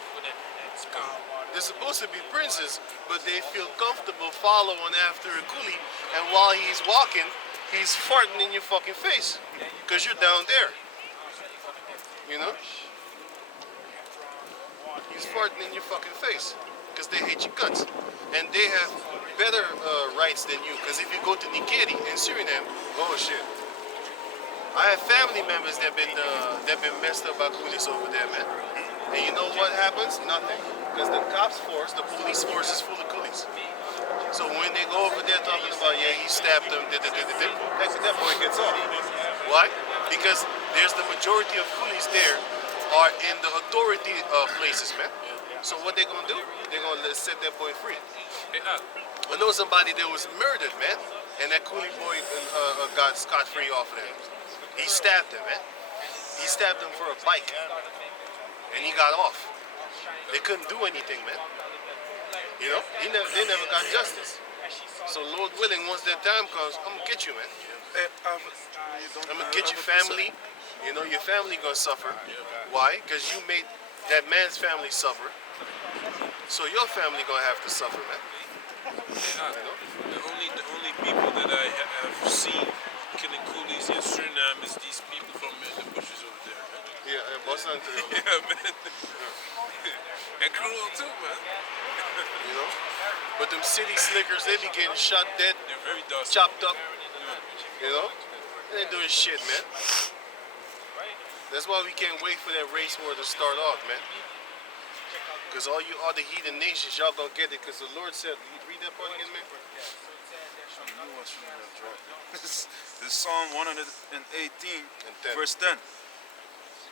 They're supposed to be princes, but they feel comfortable following after a coolie, and while he's walking, he's farting in your fucking face, because you're down there. You know? He's farting in your fucking face, because they hate your guts. And they have better rights than you, because if you go to Nikeri in Suriname, oh shit. I have family members that been messed up by coolies over there, man. And you know what happens? Nothing. Because the cops force, the police force is full of coolies. So when they go over there talking about, yeah, he stabbed them, that boy gets off. Why? Because there's the majority of coolies there are in the authority places, man. So what they gonna do? They're gonna set that boy free. I know somebody that was murdered, man, and that coolie boy got scot-free off of him. He stabbed him, man. He stabbed him for a bike, and he got off. They couldn't do anything, man. You know, they never got justice. So Lord willing, once that time comes, I'm gonna get you, man. I'm gonna get your family. You know, your family gonna suffer. Why? Because you made that man's family suffer. So your family gonna have to suffer, man. The only people that I have seen killing coolies in Suriname is these people from the bushes over there, man. Yeah, bastante. Yeah, man. And cruel too, man. You know? But them city slickers, they be getting shot dead, They're very dusty. chopped up. You know? They ain't doing shit, man. That's why we can't wait for that race war to start off, man. Because all you other heathen nations, y'all gonna get it. Because the Lord said, read that part again, man. This is Psalm 118, And 10. verse 10.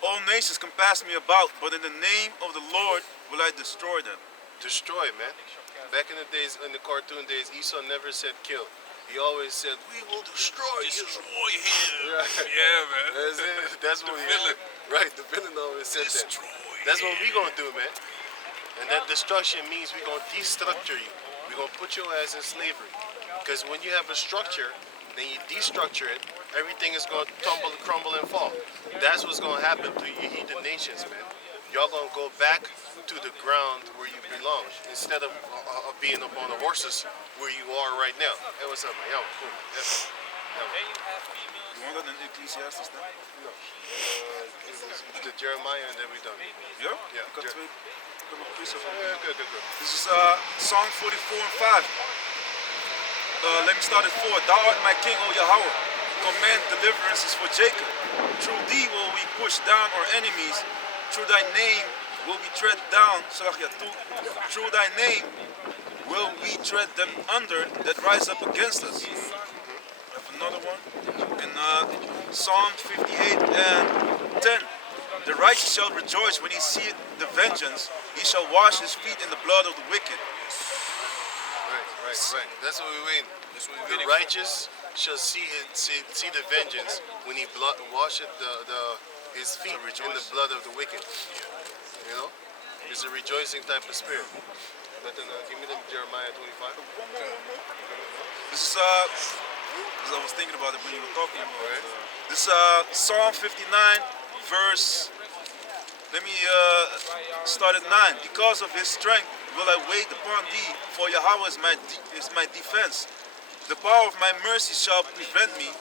All nations compass me about, but in the name of the Lord will I destroy them. Destroy, man. Back in the days, in the cartoon days, Esau never said kill. He always said, "We will destroy you." Destroy him. Right. Yeah, man. That's it. That's what The he villain. Right, the villain always said that. Destroy That's what him. we gonna do, man. And that destruction means we gonna destructure you. We gonna put your ass in slavery. Because when you have a structure, then you destructure it, everything is gonna tumble, crumble, and fall. That's what's gonna happen to you heathen nations, man. Y'all gonna go back to the ground where you belong instead of being up on the horses where you are right now. Hey, what's up, man? Yeah, cool. Yes. You want that in Ecclesiastes then? The Jeremiah and then we done. Yeah? Yeah, Ik had Jer- twee. Ik heb nog precies Yeah, good. This is Psalm 44 and 5. Let me start at 4. Thou art my king, O Yahweh. Command deliverances for Jacob. Through thee will we push down our enemies. Through thy name will we tread down. Through thy name will we tread them under that rise up against us. I have another one. In Psalm 58 and 10. The righteous shall rejoice when he seeth the vengeance. He shall wash his feet in the blood of the wicked. Right. That's what we're waiting. That's what we're The waiting for. righteous shall see the vengeance when he washeth his feet in the blood of the wicked. You know, it's a rejoicing type of spirit. But then give me the Jeremiah 25. This is because I was thinking about it when you were talking about it. This is Psalm 59, verse. Let me start at 9. Because of his strength will I wait upon thee, for Yahweh is my defense. The power of my mercy shall prevent me.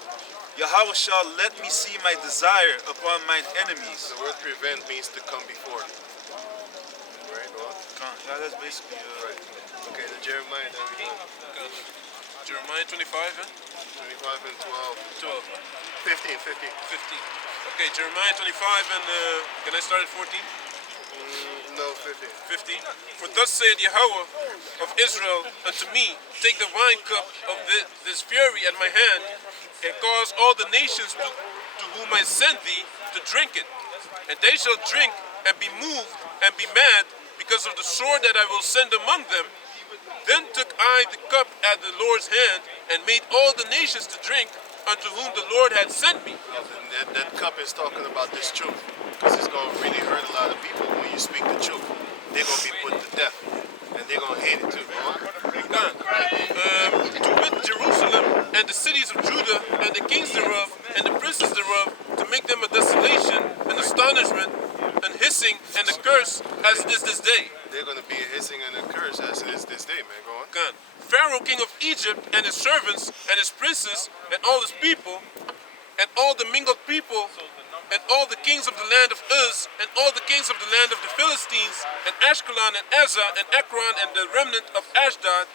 Yahweh shall let me see my desire upon mine enemies. The word prevent means to come before. Right? Well, Yeah, that's basically right. Okay, the Jeremiah then we done. Jeremiah 25 and 25 and 12. 12. 15. 15. Okay, Jeremiah 25 and can I start at 14? No, 15. 15. For thus saith Yahweh of Israel unto me, take the wine cup of this fury at my hand, and cause all the nations to whom I send thee to drink it. And they shall drink and be moved and be mad because of the sword that I will send among them. Then took I the cup at the Lord's hand, and made all the nations to drink unto whom the Lord had sent me. That cup is talking about this truth, because it's going to really hurt a lot of people when you speak the truth. they're gonna be put to death, and they're gonna hate it too. God, to rid Jerusalem and the cities of Judah and the kings thereof and the princes thereof, to make them a desolation and astonishment and hissing and a curse as it is this day. They're gonna be a hissing and a curse as it is this day, man. Go on. God, Pharaoh king of Egypt and his servants and his princes and all his people and all the mingled people and all the kings of the land of Uz and all the kings of the land of the Philistines and Ashkelon and Azza and Ekron and the remnant of Ashdod,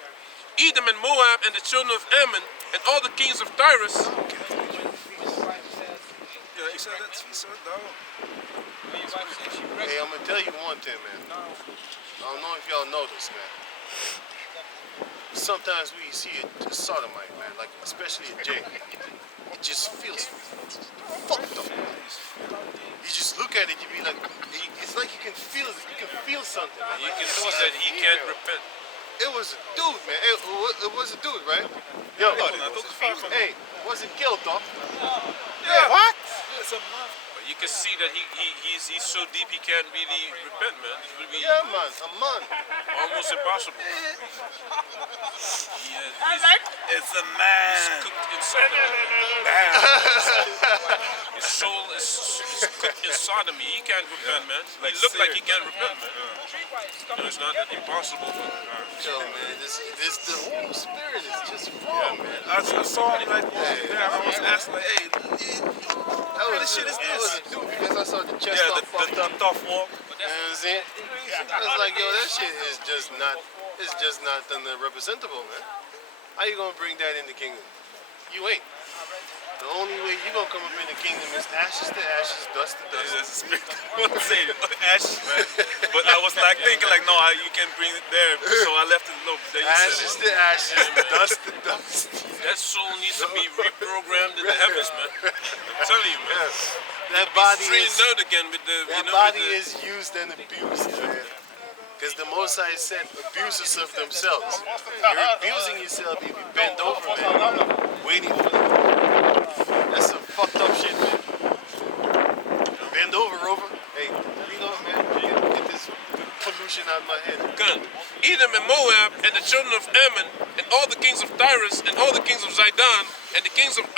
Edom and Moab and the children of Ammon and all the kings of Tyrus. Ja, ik zei dat vies hoor, daarom. Hey, I'm gonna tell you one thing, man. I don't know if y'all know this, man. Sometimes we see a sodomite, man, like especially a J. It just feels fucked up. You just look at it, you be like, it's like you can feel it. You can feel something. Man. You can see that he can't repent. It was a dude, man. It was a dude, right? Yo, hey, wasn't killed, though. Yeah. What? But you can see that he's so deep he can't really repent, man. It will be Yeah, man, a man. almost impossible. It's a man. Cooked inside him. His soul is cooked in sodomy. He can't repent, man. He look like he can't repent, man. No, it's not that impossible. Yo, man, the whole spirit is just wrong, man. I saw him like walking there. I was asking like, hey, That was, shit is that was a dude because I saw the chest yeah, all fucked up. the tough walk. You know what I'm saying? I was like, yo, that shit is just not, it's just not representable, man. How you gonna bring that in the kingdom? You ain't. The only way you gonna come up in the kingdom is ashes to ashes, dust to dust. That's the spirit. I want to say ashes, man. But I was like thinking like, no, you can bring it there. So I left it low. Then you Ashes said to ashes, dust to dust. That soul needs to be reprogrammed in the heavens, man. I'm telling you, man. That body Straightened is, out again with the, that you know, body with the, is used and abused, man. Because the Most High said abusers of themselves. You're abusing yourself if you bend over, man. Waiting for them. That's some fucked up shit, man. Bend over, Rover. Hey, read on, man. Get this pollution out of my head. gun. Edom and Moab and the children of Ammon and all the kings of Tyrus and all the kings of Zidon and the kings of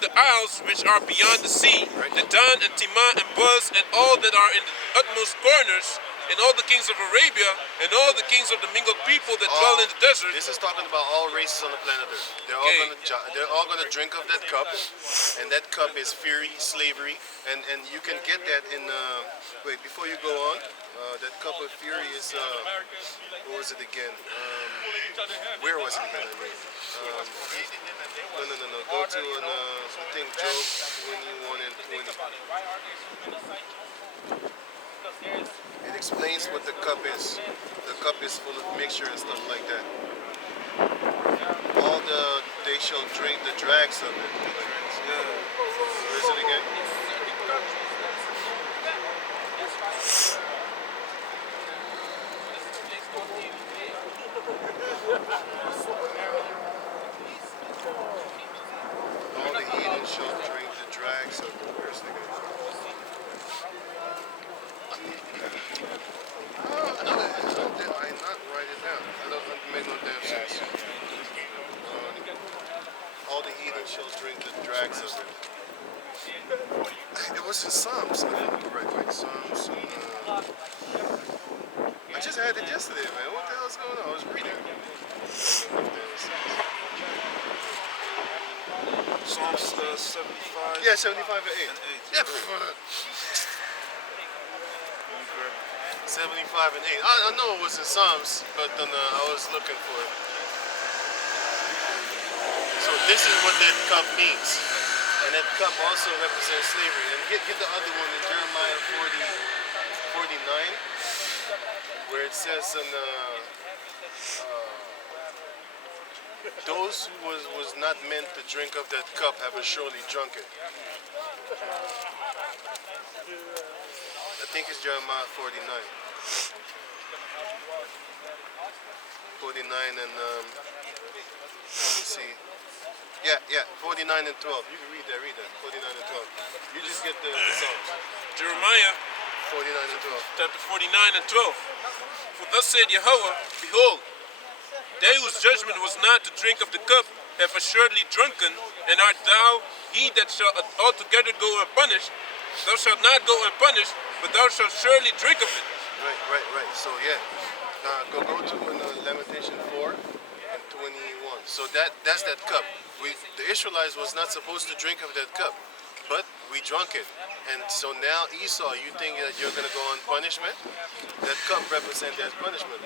the isles which are beyond the sea, the Dan and Timah and Buz and all that are in the utmost corners, and all the kings of Arabia and all the kings of the mingled people that dwell in the desert. This is talking about all races on the planet Earth. They're all gonna drink of that cup, and that cup is fury, slavery, and you can get that in. Wait, before you go on, that cup of fury is what was it again? Where was it again? I mean, no. Go to I think Job 21 and 20. It explains what the cup is. The cup is full of mixture and stuff like that. They shall drink the dregs of it. Where is it again? All the heathen shall drink the dregs of it. Where's it again? Did I not write it down? That doesn't make no damn sense. All the heathen shall drink the dregs of it. It was in Psalms. Right. Psalms. I just had it yesterday, man. What the hell's going on? I was reading. Psalms 75. Yeah, 75 and 8. Yep. 75 and 8. I know it was in Psalms, but then I was looking for it. So this is what that cup means. And that cup also represents slavery. And get the other one in Jeremiah 49, where it says those who was not meant to drink of that cup have surely drunk it. I think it's Jeremiah 49. 49 and let me see. Yeah, 49 and 12. You can read that. 49 and 12. You just get the Psalms. Jeremiah 49 and 12. chapter 49 and 12. For thus said Yahweh, behold, they whose judgment was not to drink of the cup have assuredly drunken, and art thou he that shall altogether go unpunished? Thou shalt not go unpunished, but thou shalt surely drink of it. Right. So yeah, go to Lamentation 4 and 21. So that's that cup. The Israelites was not supposed to drink of that cup, but we drunk it. And so now Esau, you think that you're gonna go on punishment? That cup represents that punishment.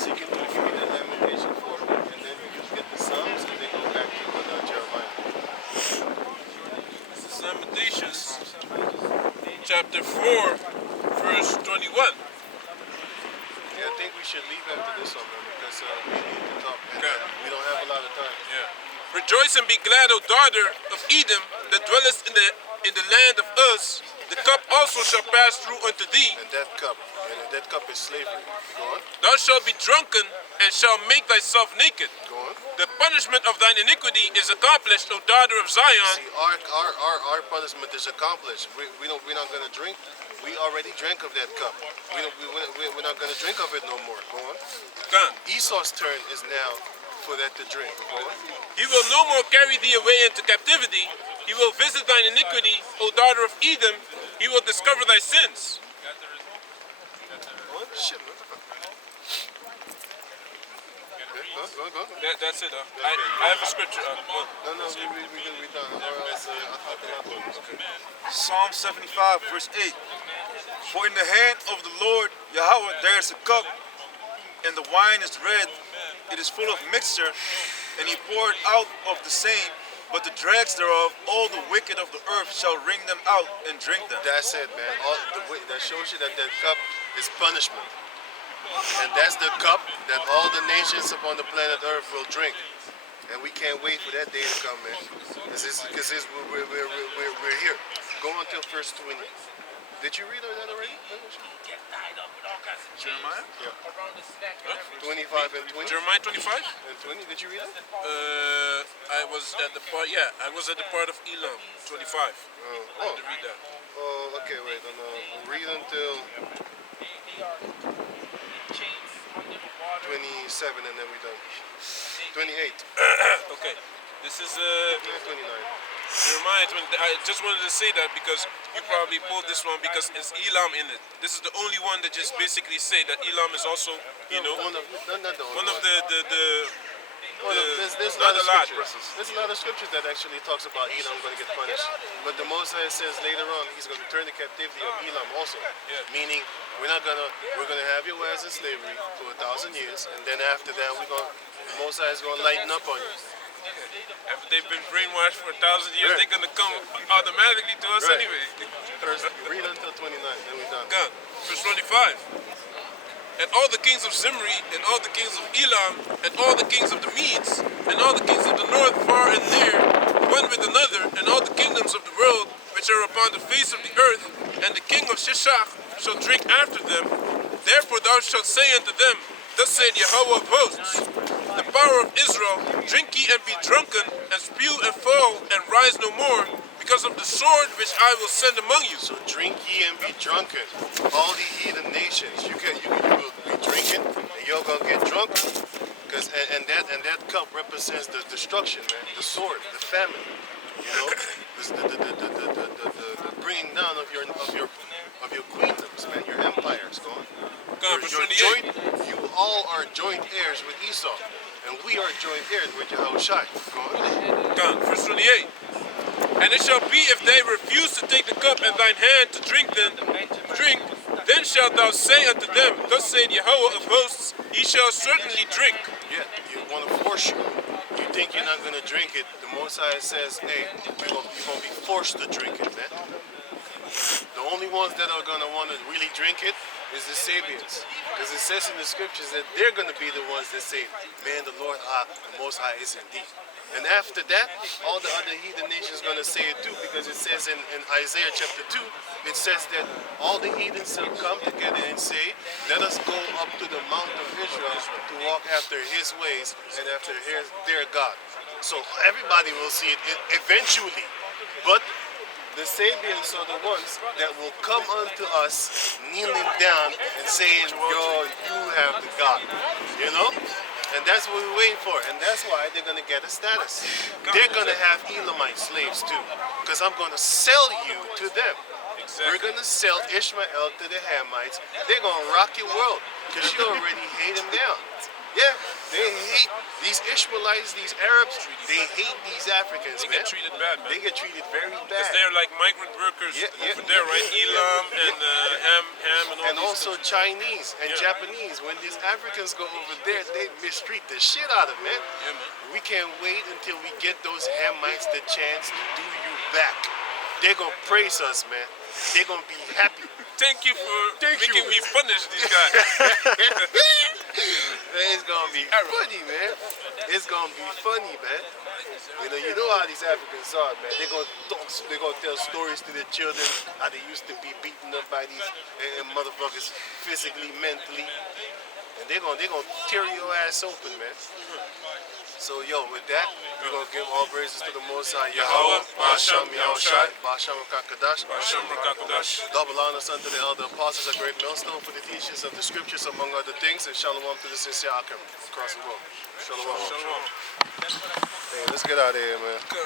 So you can read the Lamentation 4, and then you get the Psalms, and then go back to Jeremiah. This is Lamentations, chapter 4, verse 21. Yeah, I think we should leave after this one, man, because we need to talk, and Okay. we don't have a lot of time. Yeah. Rejoice and be glad, O daughter of Edom, that dwellest in the land of Uz. The cup also shall pass through unto thee. And that cup is slavery. Go on, Thou shalt be drunken and shalt make thyself naked. go on. The punishment of thine iniquity is accomplished, O daughter of Zion. See, our punishment is accomplished. We're not gonna drink. We already drank of that cup. We're not gonna drink of it no more. Go on. Gone. Esau's turn is now for that to drink. Go on. He will no more carry thee away into captivity. He will visit thine iniquity, O daughter of Edom. He will discover thy sins. Go on. Shit, man. Go on. That's it. I have a scripture. No, we done. Or else I thought that was okay. Psalm 75, verse 8. For in the hand of the Lord Yahweh there is a cup, and the wine is red. It is full of mixture, and he poured out of the same. But the dregs thereof, all the wicked of the earth shall wring them out and drink them. That's it, man. That shows you that cup is punishment. And that's the cup that all the nations upon the planet Earth will drink. And we can't wait for that day to come, man. Because we're here. Go on till verse 20. Did you read that already? Jeremiah? Yeah. 25 and 20. Jeremiah 25? And 20, did you read that? I was at the part. Yeah, I was at the part of Elam 25. I had to read that. Oh, okay, wait. Read until 27 and then we're done. 28. Okay, this is Yeah, 29. Jeremiah 20. I just wanted to say that because you probably pulled this one because it's Elam in it. This is the only one that just basically say that Elam is also, you know, One of, not the only one of there's not a lot of a lot, scriptures. There's a lot of scriptures that actually talks about Elam going to get punished. But the Most High says later on he's going to turn the captivity of Elam also. Yeah. Meaning we're gonna have you as in slavery for 1,000 years, and then after that the Most High is going to lighten up on you. after they've been brainwashed for 1,000 years, Right. they're gonna come automatically to us Right. anyway. First, read until 29, then we're done. God, verse 25. And all the kings of Zimri, and all the kings of Elam, and all the kings of the Medes, and all the kings of the north, far and near, one with another, and all the kingdoms of the world which are upon the face of the earth, and the king of Shishak shall drink after them. Therefore thou shalt say unto them, Thus said Yahweh of hosts, the power of Israel, drink ye and be drunken, and spew and fall, and rise no more, because of the sword which I will send among you. So drink ye and be drunken. All the heathen nations, you will be drinking, and you're gonna get drunk. And that cup represents the destruction, man. The sword, the famine. You know, the bringing down of your queendoms, man. Your empires, gone. God, verse You're 28. you all are joint heirs with Esau, and we are joint heirs with Yahushai. Gone. God, verse 28. And it shall be if they refuse to take the cup in thine hand to drink, then shalt thou say unto them, Thus said Yahweh of hosts, ye shall certainly drink. Yeah, you want to force you. You think you're not going to drink it. The Most High says, hey, you're going to be forced to drink it, man. The only ones that are going to want to really drink it is the Sabians. Because it says in the scriptures that they're going to be the ones that say, man, the Lord, the Most High is indeed. And after that, all the other heathen nations are going to say it too, because it says in Isaiah chapter 2, it says that all the heathens shall come together and say, let us go up to the mount of Israel to walk after his ways and after their God. So everybody will see it eventually. But The Sabians are the ones that will come unto us kneeling down and saying, yo, you have the God. You know? And that's what we're waiting for. And that's why they're going to get a status. They're going to have Elamite slaves too. Because I'm going to sell you to them. We're going to sell Ishmael to the Hamites. They're going to rock your world. Because you already hate them now. Yeah, they hate these Ishmaelites, these Arabs. They hate these Africans, They man. get treated bad, man. They get treated very Because bad. they're like migrant workers over there, right? Elam and Ham and all And these also countries. Chinese and Japanese. When these Africans go over there, they mistreat the shit out of them, man. Yeah, man. We can't wait until we get those Hamites the chance to do you back. They're gonna praise us, man. They're gonna be happy. Thank you for Thank making you. me punish these guys. It's gonna be funny, man. It's gonna be funny, man. You know how these Africans are, man. They're gonna talk, they're gonna tell stories to their children how they used to be beaten up by these motherfuckers physically, mentally, and they're gonna tear your ass open, man. So yo, with that, we're gonna give all praises to the Most High Yahweh, Ba'asham Yahushai, Ba'asham Kakadash, Hashem Rakakudash. double honors unto the elder apostles, a great millstone for the teachings of the scriptures, among other things, and shalom to the sincere Akim across the world. Shalom. Shalom. Hey, let's get out of here, man.